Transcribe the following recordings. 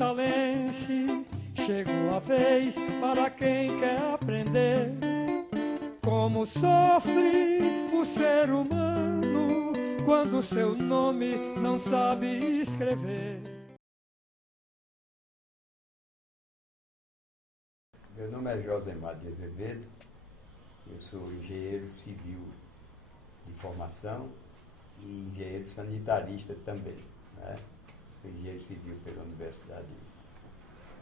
portalense, chegou a vez para quem quer aprender como sofre o ser humano quando seu nome não sabe escrever. Meu nome é Josemar de Azevedo, eu sou engenheiro civil de formação e engenheiro sanitarista também, né? Sou engenheiro civil pela Universidade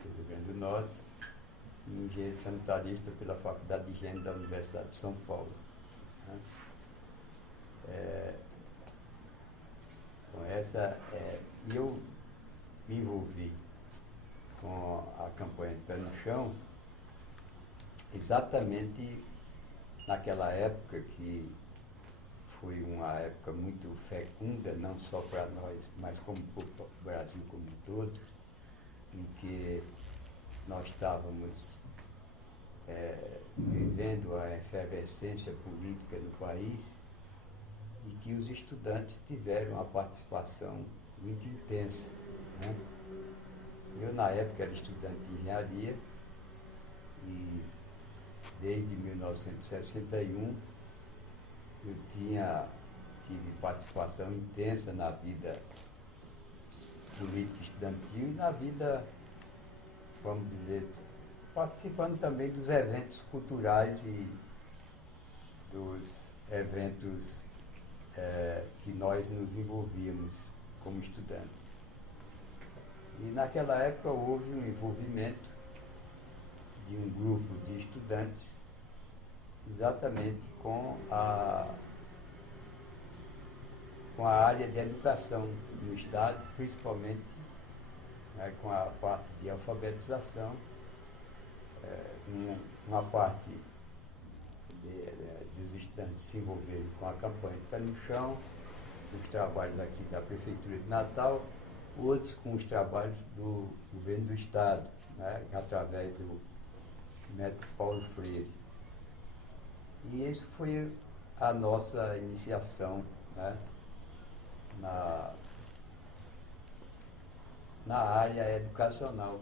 do Rio Grande do Norte e engenheiro sanitarista pela Faculdade de Higiene da Universidade de São Paulo, né? Eu me envolvi com a campanha Pé no Chão exatamente naquela época que foi uma época muito fecunda, não só para nós, mas como para o Brasil como um todo, em que nós estávamos vivendo a efervescência política no país e que os estudantes tiveram uma participação muito intensa, né? Eu, na época, era estudante de engenharia e desde 1961 eu tive participação intensa na vida política estudantil e na vida, vamos dizer, participando também dos eventos culturais e dos eventos que nós nos envolvíamos como estudantes. E naquela época houve um envolvimento de um grupo de estudantes exatamente com a área de educação no Estado, principalmente, né, com a parte de alfabetização, uma parte dos estudantes se envolverem com a campanha Pé no Chão, os trabalhos aqui da Prefeitura de Natal, outros com os trabalhos do governo do Estado, né, através do método Paulo Freire. E isso foi a nossa iniciação, né, na área educacional.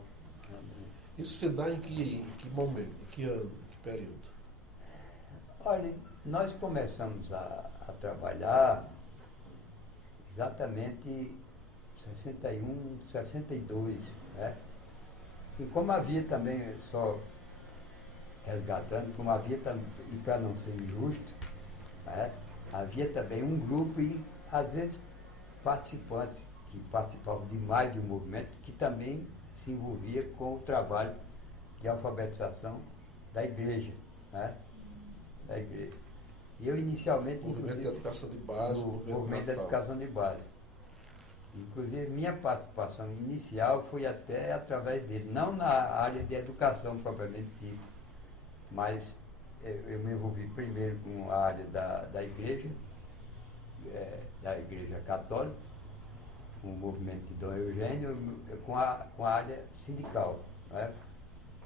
Isso se dá em que momento, em que ano, em que período? Olha, nós começamos a trabalhar exatamente em 61, 62, né? Assim, como havia também, só resgatando, como havia também, e para não ser injusto, né, havia também um grupo e, às vezes, participantes que participavam demais de um movimento que também se envolvia com o trabalho de alfabetização da igreja, né? Da igreja. E eu inicialmente... Movimento de educação de base. Movimento de educação de base. Inclusive, minha participação inicial foi até através dele, não na área de educação propriamente dita, mas eu me envolvi primeiro com a área da igreja católica, com o movimento de Dom Eugênio, com a área sindical, né?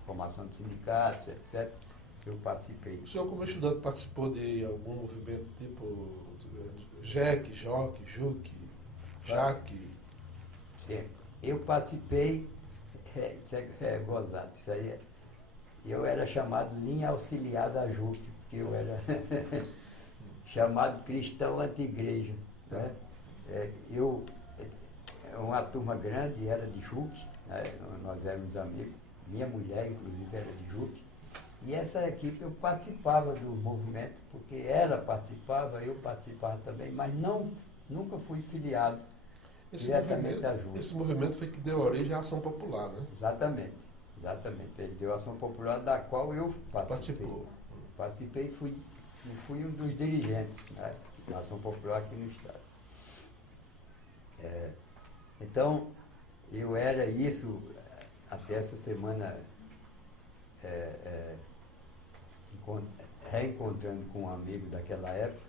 Formação de sindicatos, etc. Eu participei. O senhor, como estudante, participou de algum movimento tipo JEC, JOC, JUC, JAC? Sim, eu participei, isso é gozado, isso aí eu era chamado linha auxiliar da JUC, porque eu era chamado cristão anti-igreja, né? Uma turma grande era de JUC, né? Nós éramos amigos, minha mulher inclusive era de JUC, e essa equipe eu participava do movimento, porque eu participava também, mas nunca fui filiado diretamente à JUC. Esse movimento foi que deu origem à Ação Popular, né? Exatamente. Ele deu a Ação Popular, da qual eu participei. Participei e fui um dos dirigentes, né, da Ação Popular aqui no Estado. Então, eu era isso até essa semana, reencontrando com um amigo daquela época,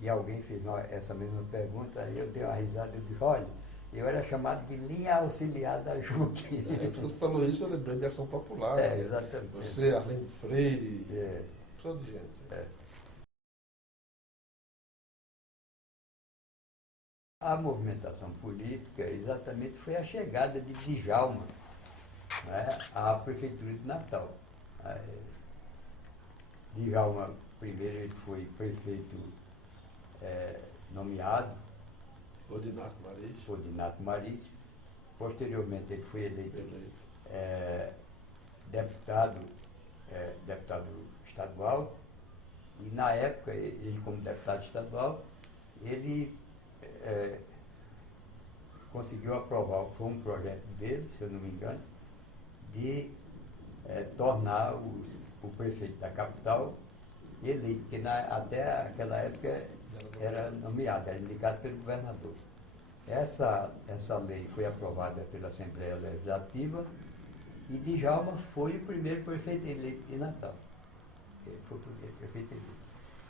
e alguém fez essa mesma pergunta, aí eu dei uma risada e disse, olha, eu era chamado de linha auxiliar da JUC. Quando você falou isso, eu lembrei de Ação Popular. Exatamente. Você, Arlindo Freire, pessoa de gente. A movimentação política exatamente foi a chegada de Djalma, né, à Prefeitura de Natal. Djalma, primeiro, ele foi prefeito nomeado por Dinato Mariz. Posteriormente, ele foi eleito deputado estadual. E, na época, ele como deputado estadual, ele conseguiu aprovar, foi um projeto dele, se eu não me engano, de tornar o prefeito da capital eleito, porque até aquela época era nomeado, era indicado pelo governador. Essa lei foi aprovada pela Assembleia Legislativa e Djalma foi o primeiro prefeito eleito de Natal. Ele foi o primeiro prefeito eleito.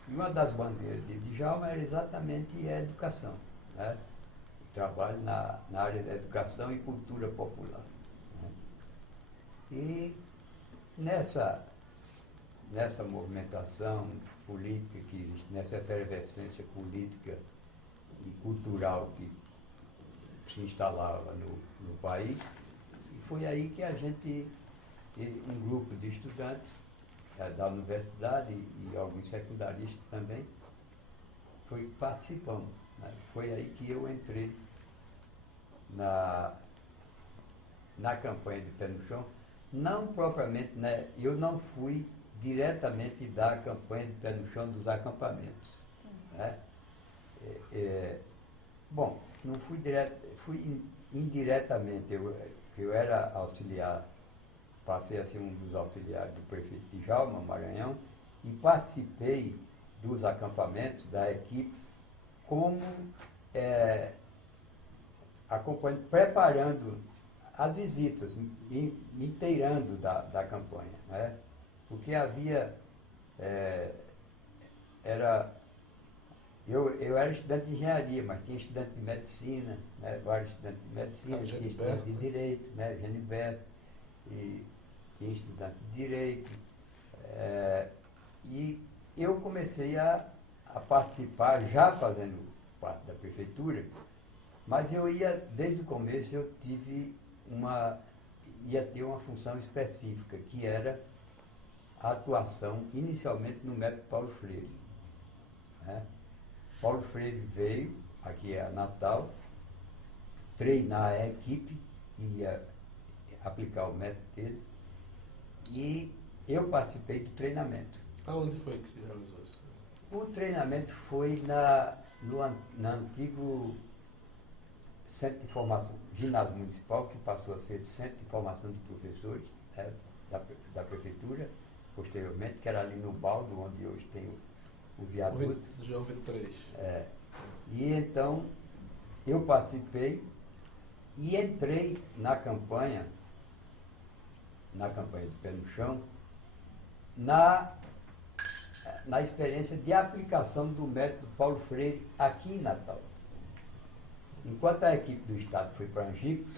E uma das bandeiras de Djalma era exatamente a educação, né? O trabalho na área da educação e cultura popular, né? E nessa movimentação política que existe, nessa efervescência política e cultural que se instalava no país, e foi aí que a gente, um grupo de estudantes da universidade e alguns secundaristas também, foi participando, né? Foi aí que eu entrei na campanha de Pé no Chão. Não propriamente, né, eu não fui diretamente da campanha de Pé no Chão dos acampamentos, né? Bom, não fui fui indiretamente. Eu era auxiliar, passei a ser um dos auxiliares do prefeito Djalma, Maranhão, e participei dos acampamentos da equipe como acompanhando, preparando as visitas, me inteirando da campanha, né? Porque havia, eu era estudante de engenharia, mas tinha estudante de medicina, né? Vários estudantes de medicina, tinha estudante de direito, né? Geniberto, e tinha estudante de direito, e eu comecei a participar, já fazendo parte da prefeitura, mas eu ia, desde o começo, ia ter uma função específica, que era a atuação, inicialmente, no método Paulo Freire, né? Paulo Freire veio aqui a Natal treinar a equipe que ia aplicar o método dele, e eu participei do treinamento. Aonde foi que se realizou isso? O treinamento foi no antigo Centro de Formação, Ginásio Municipal, que passou a ser Centro de Formação de Professores, né, da Prefeitura, posteriormente, que era ali no Baldo, onde hoje tem o viaduto. João 23. E então, eu participei e entrei na campanha de Pé no Chão, na experiência de aplicação do método Paulo Freire aqui em Natal. Enquanto a equipe do Estado foi para Angicos,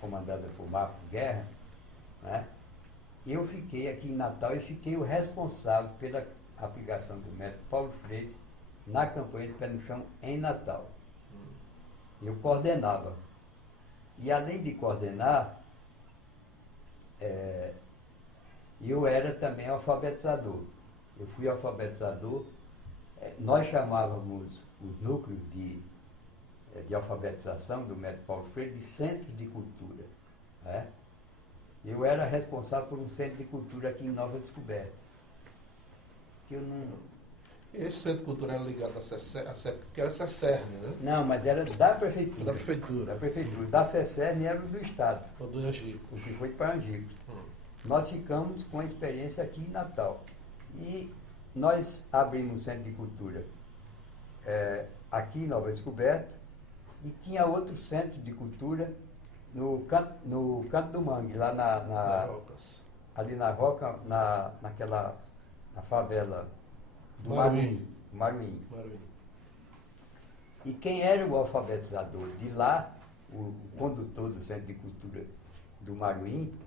comandada por Marcos Guerra, né, eu fiquei aqui em Natal e fiquei o responsável pela aplicação do método Paulo Freire na campanha de Pé no Chão em Natal. Eu coordenava. E além de coordenar, eu era também alfabetizador. Eu fui alfabetizador. Nós chamávamos os núcleos de alfabetização do método Paulo Freire de centros de cultura, né? Eu era responsável por um centro de cultura aqui em Nova Descoberta. Que eu não... Esse centro cultural era ligado que era a CECERN, né? Não, mas era da prefeitura. Da prefeitura. Da prefeitura. Da CECERN era o do Estado. O do Angicos. O que foi para Angicos. Nós ficamos com a experiência aqui em Natal. E nós abrimos um centro de cultura aqui em Nova Descoberta, e tinha outro centro de cultura no Canto do Mangue, lá ali na Roca, na favela do Maruim. E quem era o alfabetizador de lá, o condutor do Centro de Cultura do Maruim,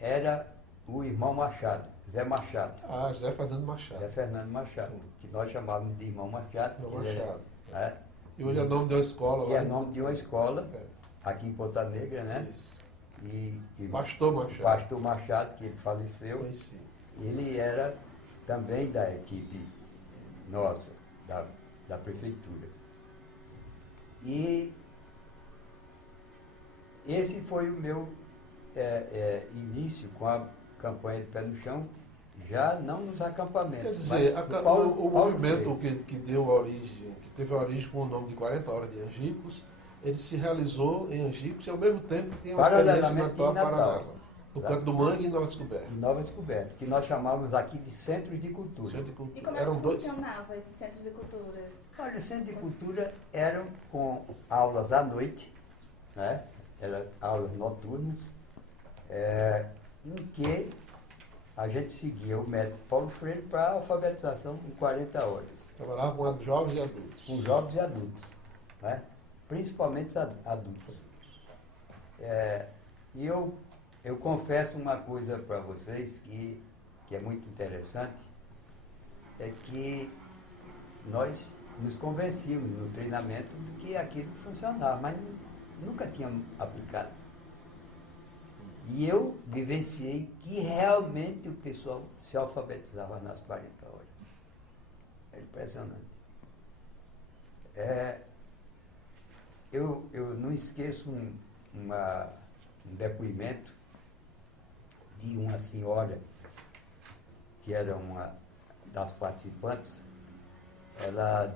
era o irmão Machado, Zé Machado. Ah, Zé Fernando Machado. Zé Fernando Machado, sim, que nós chamávamos de irmão Machado. Irmão Machado. E hoje é nome de uma escola que lá. é nome de uma escola, É. aqui em Ponta Negra, né? Isso. E Pastor Machado. Pastor Machado, que ele faleceu, Conheci. ele era também da equipe nossa, da prefeitura. E esse foi o meu início com a campanha de pé no chão, já não nos acampamentos. Quer dizer, mas no Paulo o movimento Freire. que deu origem, que teve origem com o nome de 40 Horas de Angicos, ele se realizou em Angicos e ao mesmo tempo tinha uma experiência Paralelamente na em Natal. paralela. No Canto do Mangue e Nova Descoberta. Em Nova Descoberta, que nós chamávamos aqui de centros de cultura. Centro de E cultura. como é Eram que dois. funcionava esse centro de culturas? Olha, o centro de cultura eram com aulas à noite, né? Eram aulas noturnas, em que a gente seguia o método Paulo Freire para alfabetização em 40 horas, Trabalhava com jovens e adultos. com jovens e adultos, né? Principalmente adultos. E eu confesso uma coisa para vocês que é muito interessante, é que nós nos convencíamos no treinamento de que aquilo funcionava, mas nunca tínhamos aplicado. E eu vivenciei que realmente o pessoal se alfabetizava nas 40 horas. É impressionante. Eu não esqueço um depoimento de uma senhora que era uma das participantes. Ela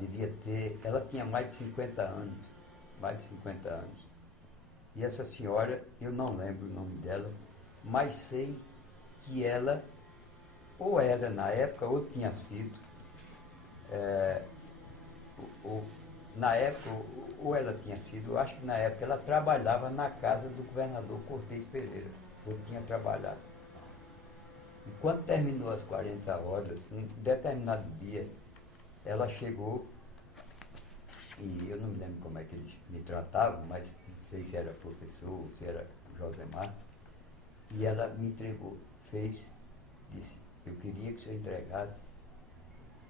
tinha mais de 50 anos, E essa senhora, eu não lembro o nome dela, mas sei que ela, ou era na época, ou tinha sido, na época, ou ela tinha sido, eu acho que na época ela trabalhava na casa do governador Cortez Pereira, ou tinha trabalhado. E quando terminou as 40 horas, um determinado dia, ela chegou, e eu não me lembro como é que eles me tratavam, mas não sei se era professor, se era Josemar, e ela me entregou, disse, eu queria que o senhor entregasse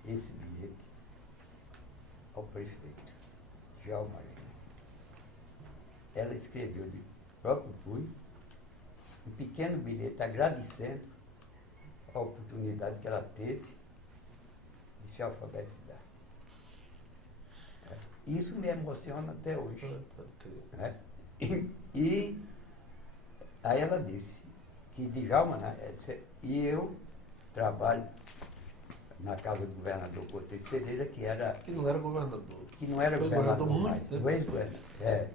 esse bilhete ao prefeito, Djalma Arena. Ela escreveu de próprio punho um pequeno bilhete agradecendo a oportunidade que ela teve de se alfabetizar. Isso me emociona até hoje. Né? E aí ela disse que Djalma, né, e eu trabalho na casa do governador Cortez Pereira, Que não era governador. que não era Foi governador muito mais, tempo o ex-governador.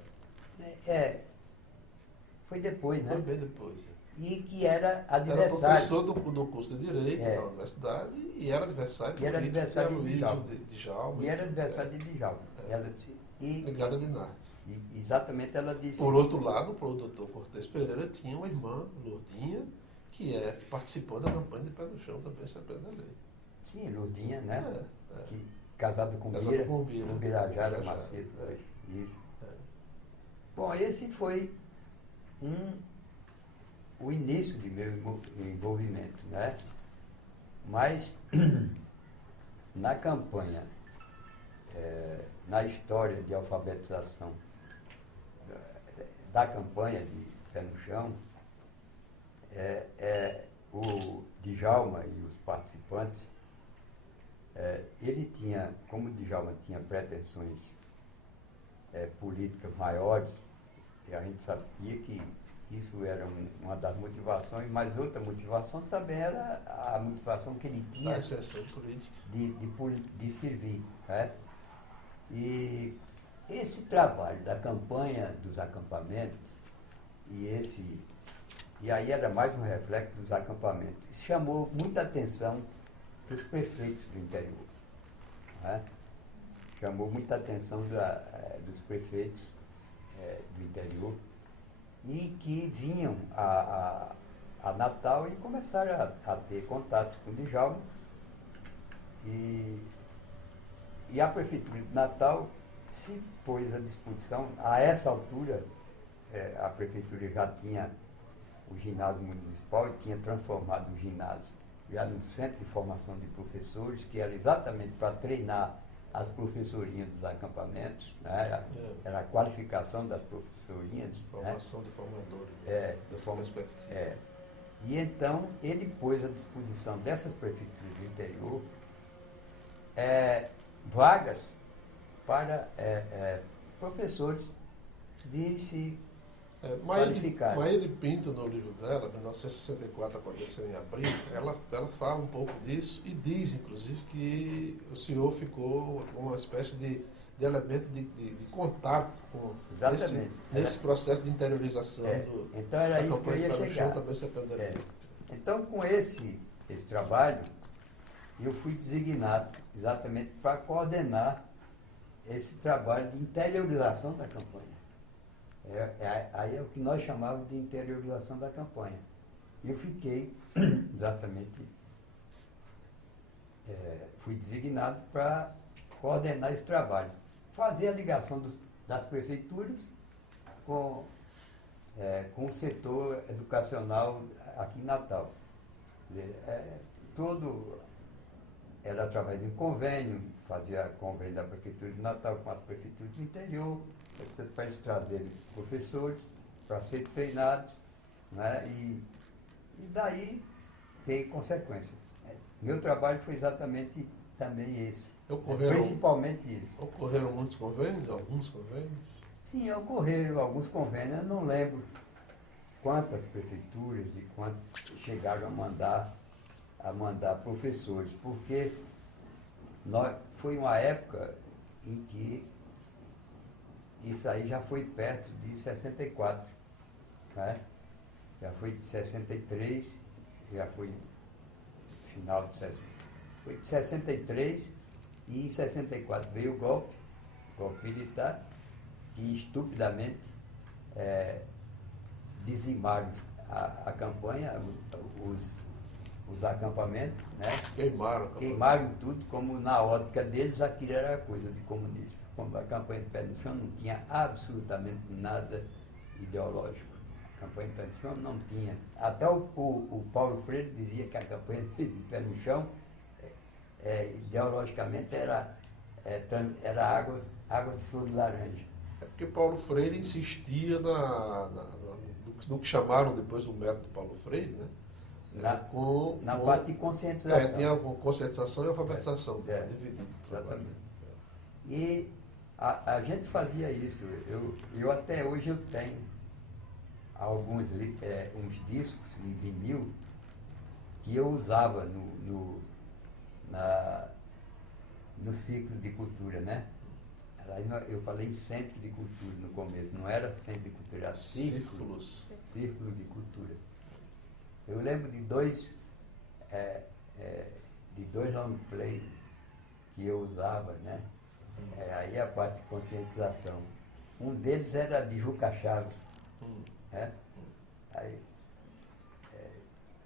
Foi depois, né? Foi bem depois. E que era Era adversário. professor do curso de Direito É. da universidade e era adversário E era político adversário de Aloysio Djalma. de Djalma. E era adversário de Djalma. Ela disse, Ligado a Dinarte. exatamente ela disse. Por outro lado, o produtor Cortez Pereira tinha uma irmã, Lourdinha, que participou da campanha de pé no chão também, se aprende a lei. Sim, Lourdinha, né? É. Que, casado com Casado Bira, com Bira. com Birajara Birajara, Macedo. é. Isso. É. Bom, esse foi o início de meu envolvimento, né? Mas na campanha, na história de alfabetização da campanha de pé no chão, o Djalma e os participantes, ele tinha, como o Djalma tinha pretensões políticas maiores, e a gente sabia que isso era uma das motivações, mas outra motivação também era a motivação que ele tinha Da exceção política. de servir. Né? E esse trabalho da campanha dos acampamentos, e aí era mais um reflexo dos acampamentos, isso chamou muita atenção dos prefeitos do interior. Né? Chamou muita atenção dos prefeitos do interior, e que vinham a Natal e começaram a ter contato com o Djalma. E a Prefeitura de Natal se pôs à disposição. A essa altura, a Prefeitura já tinha o ginásio municipal e tinha transformado o ginásio já num centro de formação de professores, que era exatamente para treinar as professorinhas dos acampamentos, né? Era a qualificação das professorinhas. Formação de formadores. Dessa perspectiva. E então ele pôs à disposição dessas prefeituras do interior vagas para professores de se qualificar. Maíra Pinto, no livro dela, 1964, aconteceu em abril, ela fala um pouco disso e diz, inclusive, que o senhor ficou uma espécie de elemento de contato com esse processo de interiorização então era isso que eu ia chegar. Então, com esse trabalho, eu fui designado exatamente para coordenar esse trabalho de interiorização da campanha. Aí é o que nós chamávamos de interiorização da campanha. Eu fiquei exatamente, fui designado para coordenar esse trabalho. Fazer a ligação das prefeituras com o setor educacional aqui em Natal. Tudo era através de um convênio, fazia convênio da Prefeitura de Natal com as prefeituras do interior, para eles trazerem professores para serem treinados, né? E daí tem consequências. Meu trabalho foi exatamente também esse. Principalmente esse. Ocorreram muitos convênios, alguns convênios? Sim, ocorreram alguns convênios. Eu não lembro quantas prefeituras e quantos chegaram a mandar professores, porque foi uma época em que isso aí já foi perto de 64, né? Já foi de 63, já foi final de 60. Foi de 63 e em 64 veio o golpe militar, que estupidamente dizimaram a campanha, os acampamentos, né? Queimaram tudo, como na ótica deles aquilo era coisa de comunista. Como a campanha de pé no chão não tinha absolutamente nada ideológico. A campanha de pé no chão não tinha. Até o Paulo Freire dizia que a campanha de pé no chão, ideologicamente, era água de flor de laranja. É porque Paulo Freire insistia no que chamaram depois o método Paulo Freire, né? Na parte de conscientização. Tinha a conscientização e a alfabetização. Dividido. Exatamente. E a gente fazia isso. Eu até hoje eu tenho uns discos em vinil que eu usava no ciclo de cultura, né? Aí eu falei centro de cultura no começo, não era centro de cultura, era círculo de cultura. Eu lembro de dois long play que eu usava, né? Aí a parte de conscientização. Um deles era de Juca Chaves, né? Aí,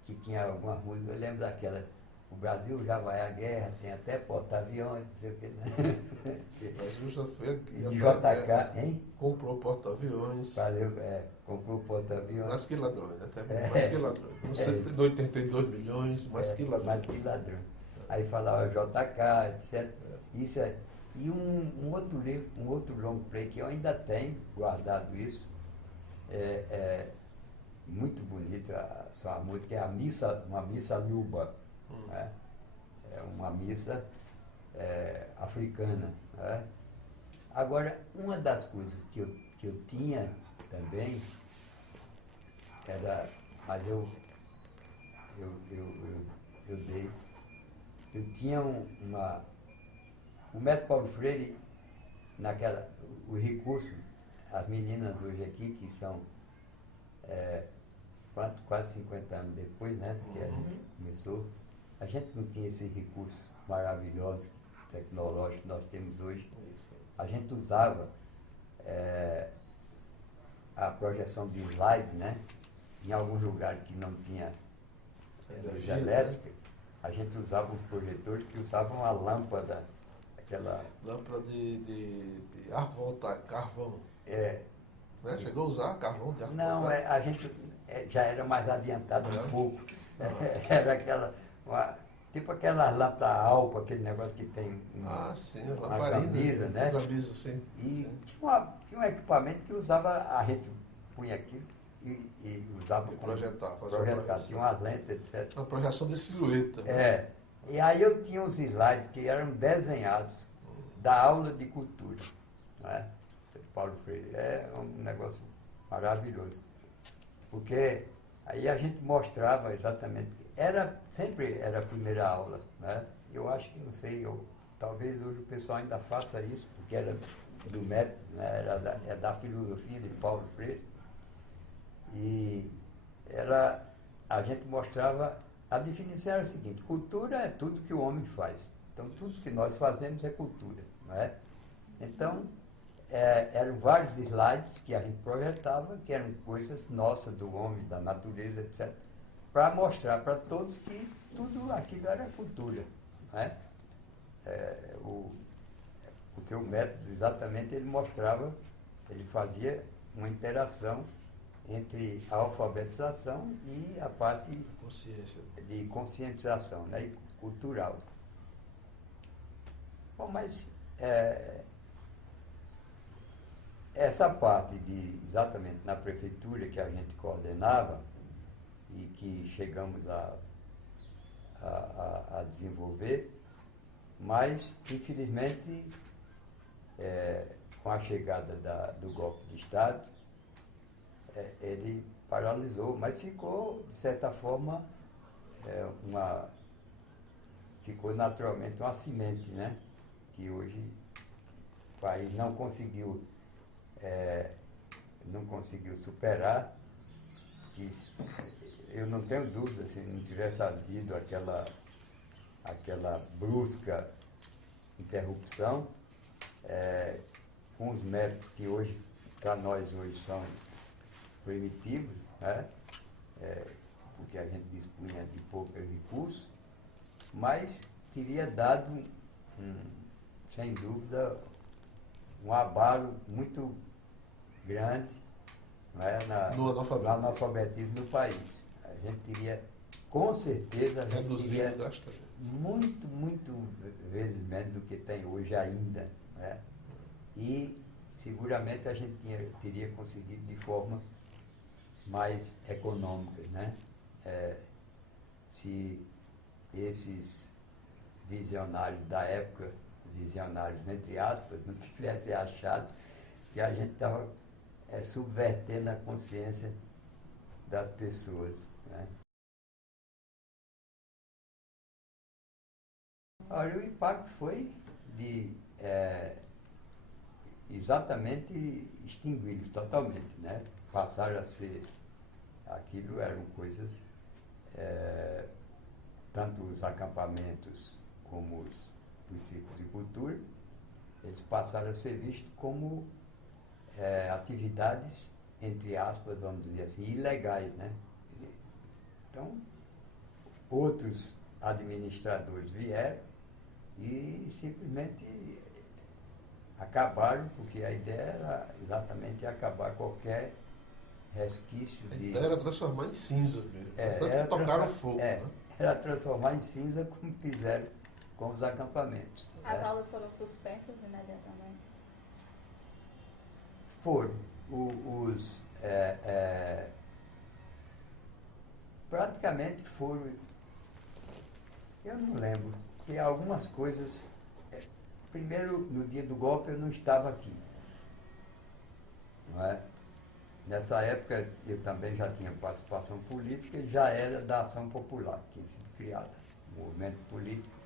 que tinha alguma música, eu lembro daquela, o Brasil já vai à guerra, tem até porta-aviões, não sei o que, né? O Brasil já foi de JK, hein? Comprou porta-aviões. Valeu, comprou porta-aviões. Mais que ladrões, né? Mais que ladrões. Não sei, 82 milhões, mais que ladrões. Mais que ladrões. Aí falava JK, etc. Isso e um outro long play que eu ainda tenho guardado isso, muito bonito, a música é uma missa luba, né? É uma missa africana, né? Agora, uma das coisas que eu tinha também era, mas eu tinha o método Paulo Freire, o recurso, as meninas hoje aqui, que são quase 50 anos depois, né, porque a gente começou, a gente não tinha esse recurso maravilhoso, tecnológico que nós temos hoje. A gente usava a projeção de slide, né, em alguns lugares que não tinha energia elétrica, a gente usava uns projetores que usavam a lâmpada, aquela... Lâmpada de carvão. Né? Chegou a usar carvão de ar? Não, a gente já era mais adiantado um pouco. Era aquela... tipo aquela lata alpa, aquele negócio que tem Ah, sim, uma lamparina. camisa, né? Camisa, sim. E Sim. tinha um equipamento que usava, a gente punha aquilo e usava E como projetar, fazer uma projetar. projeção. Tinha umas lentes, etc. Uma projeção de silhueta. Né? É. E aí eu tinha uns slides que eram desenhados da aula de cultura. Né? Paulo Freire. É um negócio maravilhoso. Porque aí a gente mostrava exatamente. Sempre era a primeira aula. Né? Eu acho que, não sei, talvez hoje o pessoal ainda faça isso, porque era do método, né? É da filosofia de Paulo Freire. E a gente mostrava, a definição era a seguinte: cultura é tudo que o homem faz. Então, tudo que nós fazemos é cultura. Não é? Então, eram vários slides que a gente projetava, que eram coisas nossas, do homem, da natureza, etc., para mostrar para todos que tudo aquilo era cultura. Não é? Porque o método, exatamente, ele mostrava, ele fazia uma interação entre a alfabetização e a parte de conscientização, né, e cultural. Bom, mas essa parte exatamente na prefeitura que a gente coordenava e que chegamos a desenvolver, mas, infelizmente, com a chegada do golpe de Estado, ele paralisou, mas ficou, de certa forma, ficou naturalmente uma semente, né? Que hoje o país não conseguiu superar. Que eu não tenho dúvida, se não tivesse havido aquela brusca interrupção, com os métodos que hoje, para nós hoje, são primitivos, né? Porque a gente dispunha de poucos recursos, mas teria dado, sem dúvida, um abalo muito grande, né, no analfabetismo do país. A gente teria, com certeza, reduzido muito vezes menos do que tem hoje ainda. Né? E seguramente a gente teria conseguido de forma mais econômica, né? Se esses visionários da época, visionários entre aspas, não tivessem achado que a gente estava subvertendo a consciência das pessoas. Né? Olha, o impacto foi de exatamente extingui-los totalmente, né? Passaram a ser, aquilo eram coisas, tanto os acampamentos como os círculos de cultura, eles passaram a ser vistos como atividades, entre aspas, vamos dizer assim, ilegais, né? Então, outros administradores vieram e simplesmente acabaram, porque a ideia era exatamente acabar qualquer resquício de... A ideia era transformar em cinza mesmo. Tanto era que tocaram fogo. Né? Era transformar em cinza, como fizeram com os acampamentos. As aulas foram suspensas imediatamente? Foram. Praticamente foram. Eu não lembro, porque algumas coisas. Primeiro, no dia do golpe, eu não estava aqui. Não é? Nessa época, eu também já tinha participação política e já era da Ação Popular, que tinha sido criada, um movimento político.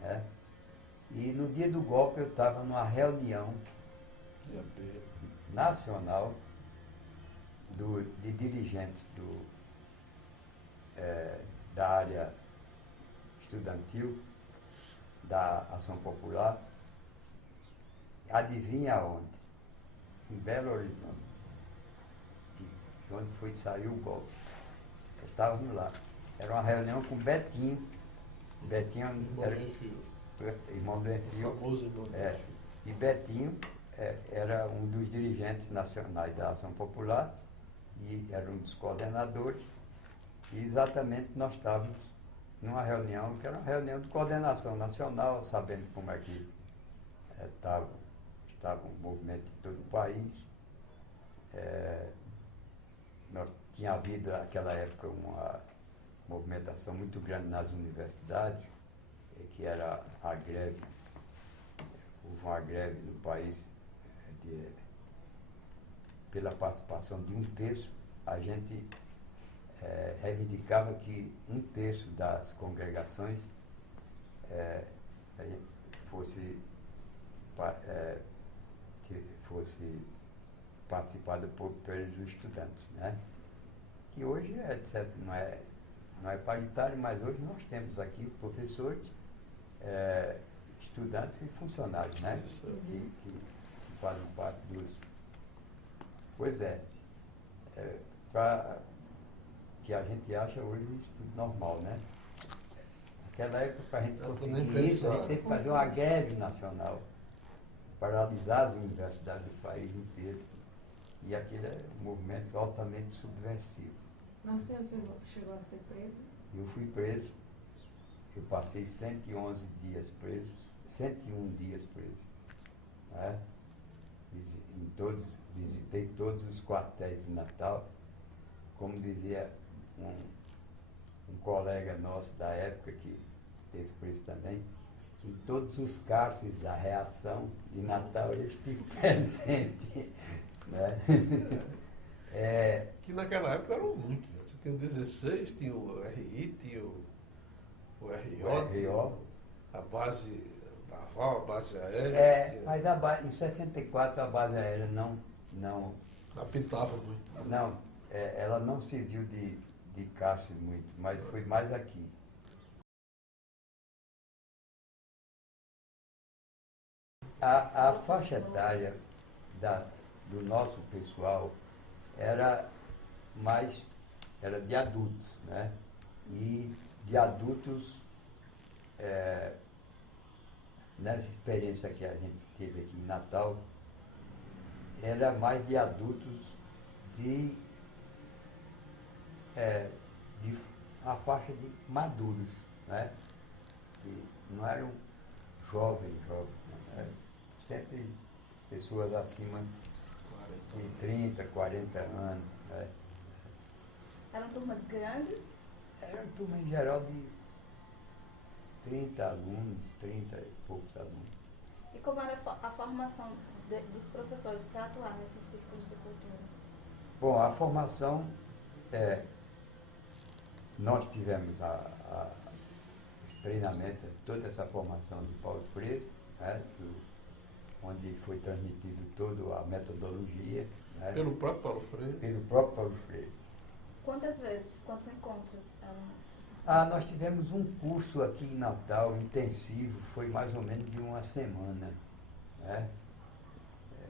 Né? E no dia do golpe, eu estava numa reunião nacional de dirigentes da área estudantil, da Ação Popular. Adivinha onde? Em Belo Horizonte, onde foi que saiu o golpe. Estávamos lá. Era uma reunião com Betinho. Betinho era irmão do Enfio. Famoso irmão do Enfio. E Betinho era um dos dirigentes nacionais da Ação Popular e era um dos coordenadores. E exatamente nós estávamos numa reunião, que era uma reunião de coordenação nacional, sabendo como é que estava o movimento em todo o país. Tinha havido, naquela época, uma movimentação muito grande nas universidades, que era a greve. Houve uma greve no país pela participação de 1/3. A gente reivindicava que 1/3 das congregações fosse participada pelos estudantes, né? Que hoje não é paritário, mas hoje nós temos aqui professores, estudantes e funcionários, né? Que fazem parte dos... Pois que a gente acha hoje isso tudo normal, né? Naquela época, para a gente conseguir isso, a gente teve que fazer uma greve nacional, paralisar as universidades do país inteiro. E aquele é um movimento altamente subversivo. Mas o senhor chegou a ser preso? Eu fui preso. Eu passei 111 dias preso, 101 dias preso. Né? Visitei todos os quartéis de Natal. Como dizia um colega nosso da época, que teve preso também, em todos os cárceres da Reação de Natal eu estive presente. Né? Que naquela época eram muitos. Né? Você tinha o 16, tinha o RI, tinha o RO, a base naval, a base aérea. Mas em 64 a base aérea não apitava muito. Não, ela não serviu de cárcere muito, mas foi mais aqui. A faixa etária do nosso pessoal era de adultos, né? E de adultos, nessa experiência que a gente teve aqui em Natal, era mais de adultos de a faixa de maduros, né? Que não eram jovens, né? Sempre pessoas acima de 30, 40 anos. Né? Eram turmas grandes? Era uma turma em geral de 30 alunos, 30 e poucos alunos. E como era a formação dos professores para atuar nesses círculos de cultura? Bom, a formação, nós tivemos esse treinamento, toda essa formação de Paulo Freire, né, onde foi transmitido toda a metodologia. Né, pelo próprio Paulo Freire? Pelo próprio Paulo Freire. Quantas vezes, quantos encontros? Nós tivemos um curso aqui em Natal, intensivo, foi mais ou menos de uma semana. Né?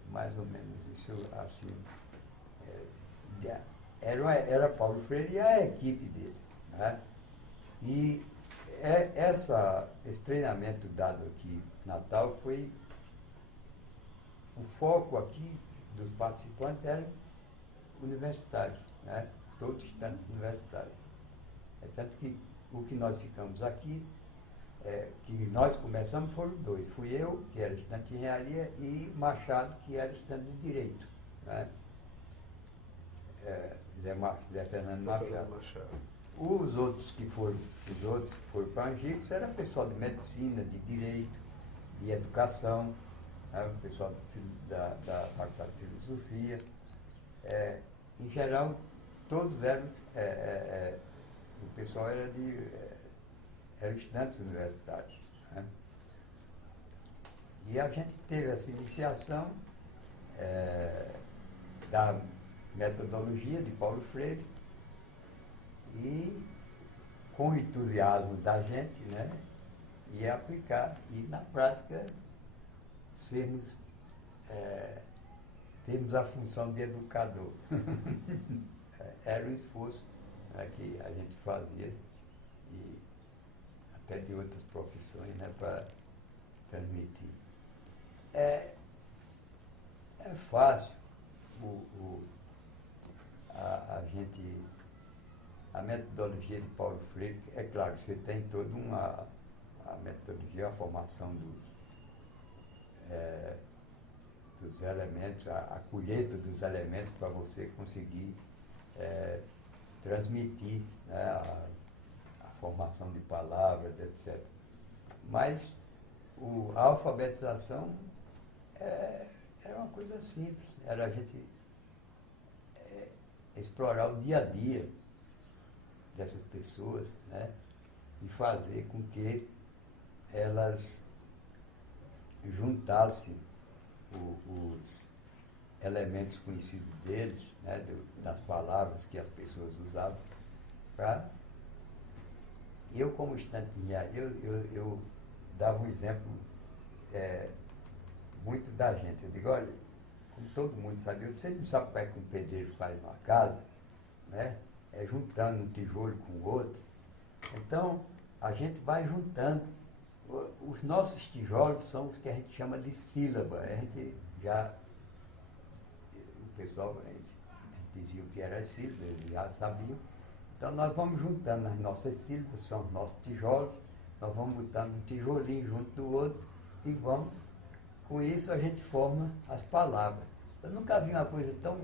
Mais ou menos isso, assim. Era Paulo Freire e a equipe dele. Né? E esse treinamento dado aqui em Natal foi... O foco aqui dos participantes eram universitários, né? Todos estudantes universitários. Tanto que o que nós ficamos aqui, que nós começamos, foram dois. Fui eu, que era estudante de engenharia, e Machado, que era estudante de direito. Né? Zé Fernando Machado. Os outros que foram para Angicos era pessoal de medicina, de direito, de educação, né? O pessoal da Faculdade de Filosofia. Em geral, todos eram, o pessoal eram estudantes universitários. Né? E a gente teve essa iniciação da metodologia de Paulo Freire e, com o entusiasmo da gente, né, ia aplicar e, na prática, termos a função de educador. Era um esforço, né, que a gente fazia, e até de outras profissões, né, para transmitir. É fácil a metodologia de Paulo Freire, é claro que você tem toda a metodologia, a formação dos elementos, a colheita dos elementos para você conseguir transmitir, né, a formação de palavras, etc. Mas a alfabetização era uma coisa simples, era a gente explorar o dia a dia dessas pessoas, né, e fazer com que elas juntassem os elementos conhecidos deles, né, das palavras que as pessoas usavam, para... Eu, como estudante de engenharia, eu dava um exemplo muito da gente. Eu digo, olha, como todo mundo sabe, você não sabe como é que um pedreiro faz uma casa, né? Juntando um tijolo com o outro. Então, a gente vai juntando. Os nossos tijolos são os que a gente chama de sílaba. A gente já... O pessoal dizia o que era sílaba, eles já sabiam. Então, nós vamos juntando as nossas sílabas, são os nossos tijolos, nós vamos botando um tijolinho junto do outro e vamos... Com isso, a gente forma as palavras. Eu nunca vi uma coisa tão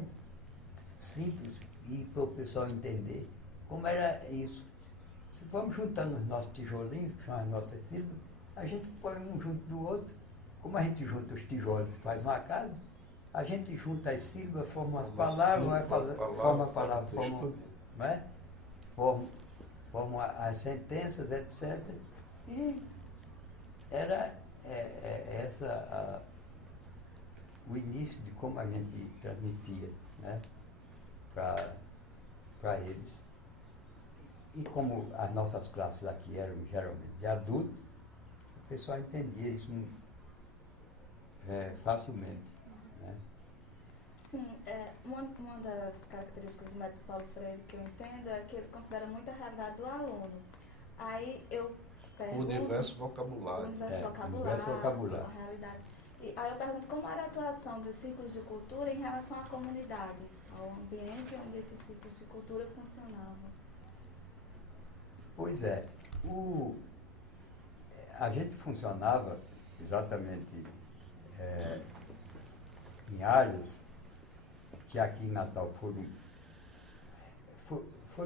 simples e para o pessoal entender como era isso. Se vamos juntando os nossos tijolinhos, que são as nossas sílabas, a gente põe um junto do outro. Como a gente junta os tijolos e faz uma casa, a gente junta as sílabas, forma as palavras, forma a palavra, forma as sentenças, etc. E era o início de como a gente transmitia, né, para eles. E como as nossas classes aqui eram geralmente de adultos, o pessoal entendia isso facilmente. Né? Sim, uma das características do método Paulo Freire que eu entendo é que ele considera muito a realidade do aluno. Aí eu pergunto... O universo vocabulário. O universo vocabulário. A realidade. E aí eu pergunto como era a atuação dos círculos de cultura em relação à comunidade, ao ambiente onde esses círculos de cultura funcionavam. Pois é. A gente funcionava exatamente em áreas que aqui em Natal foi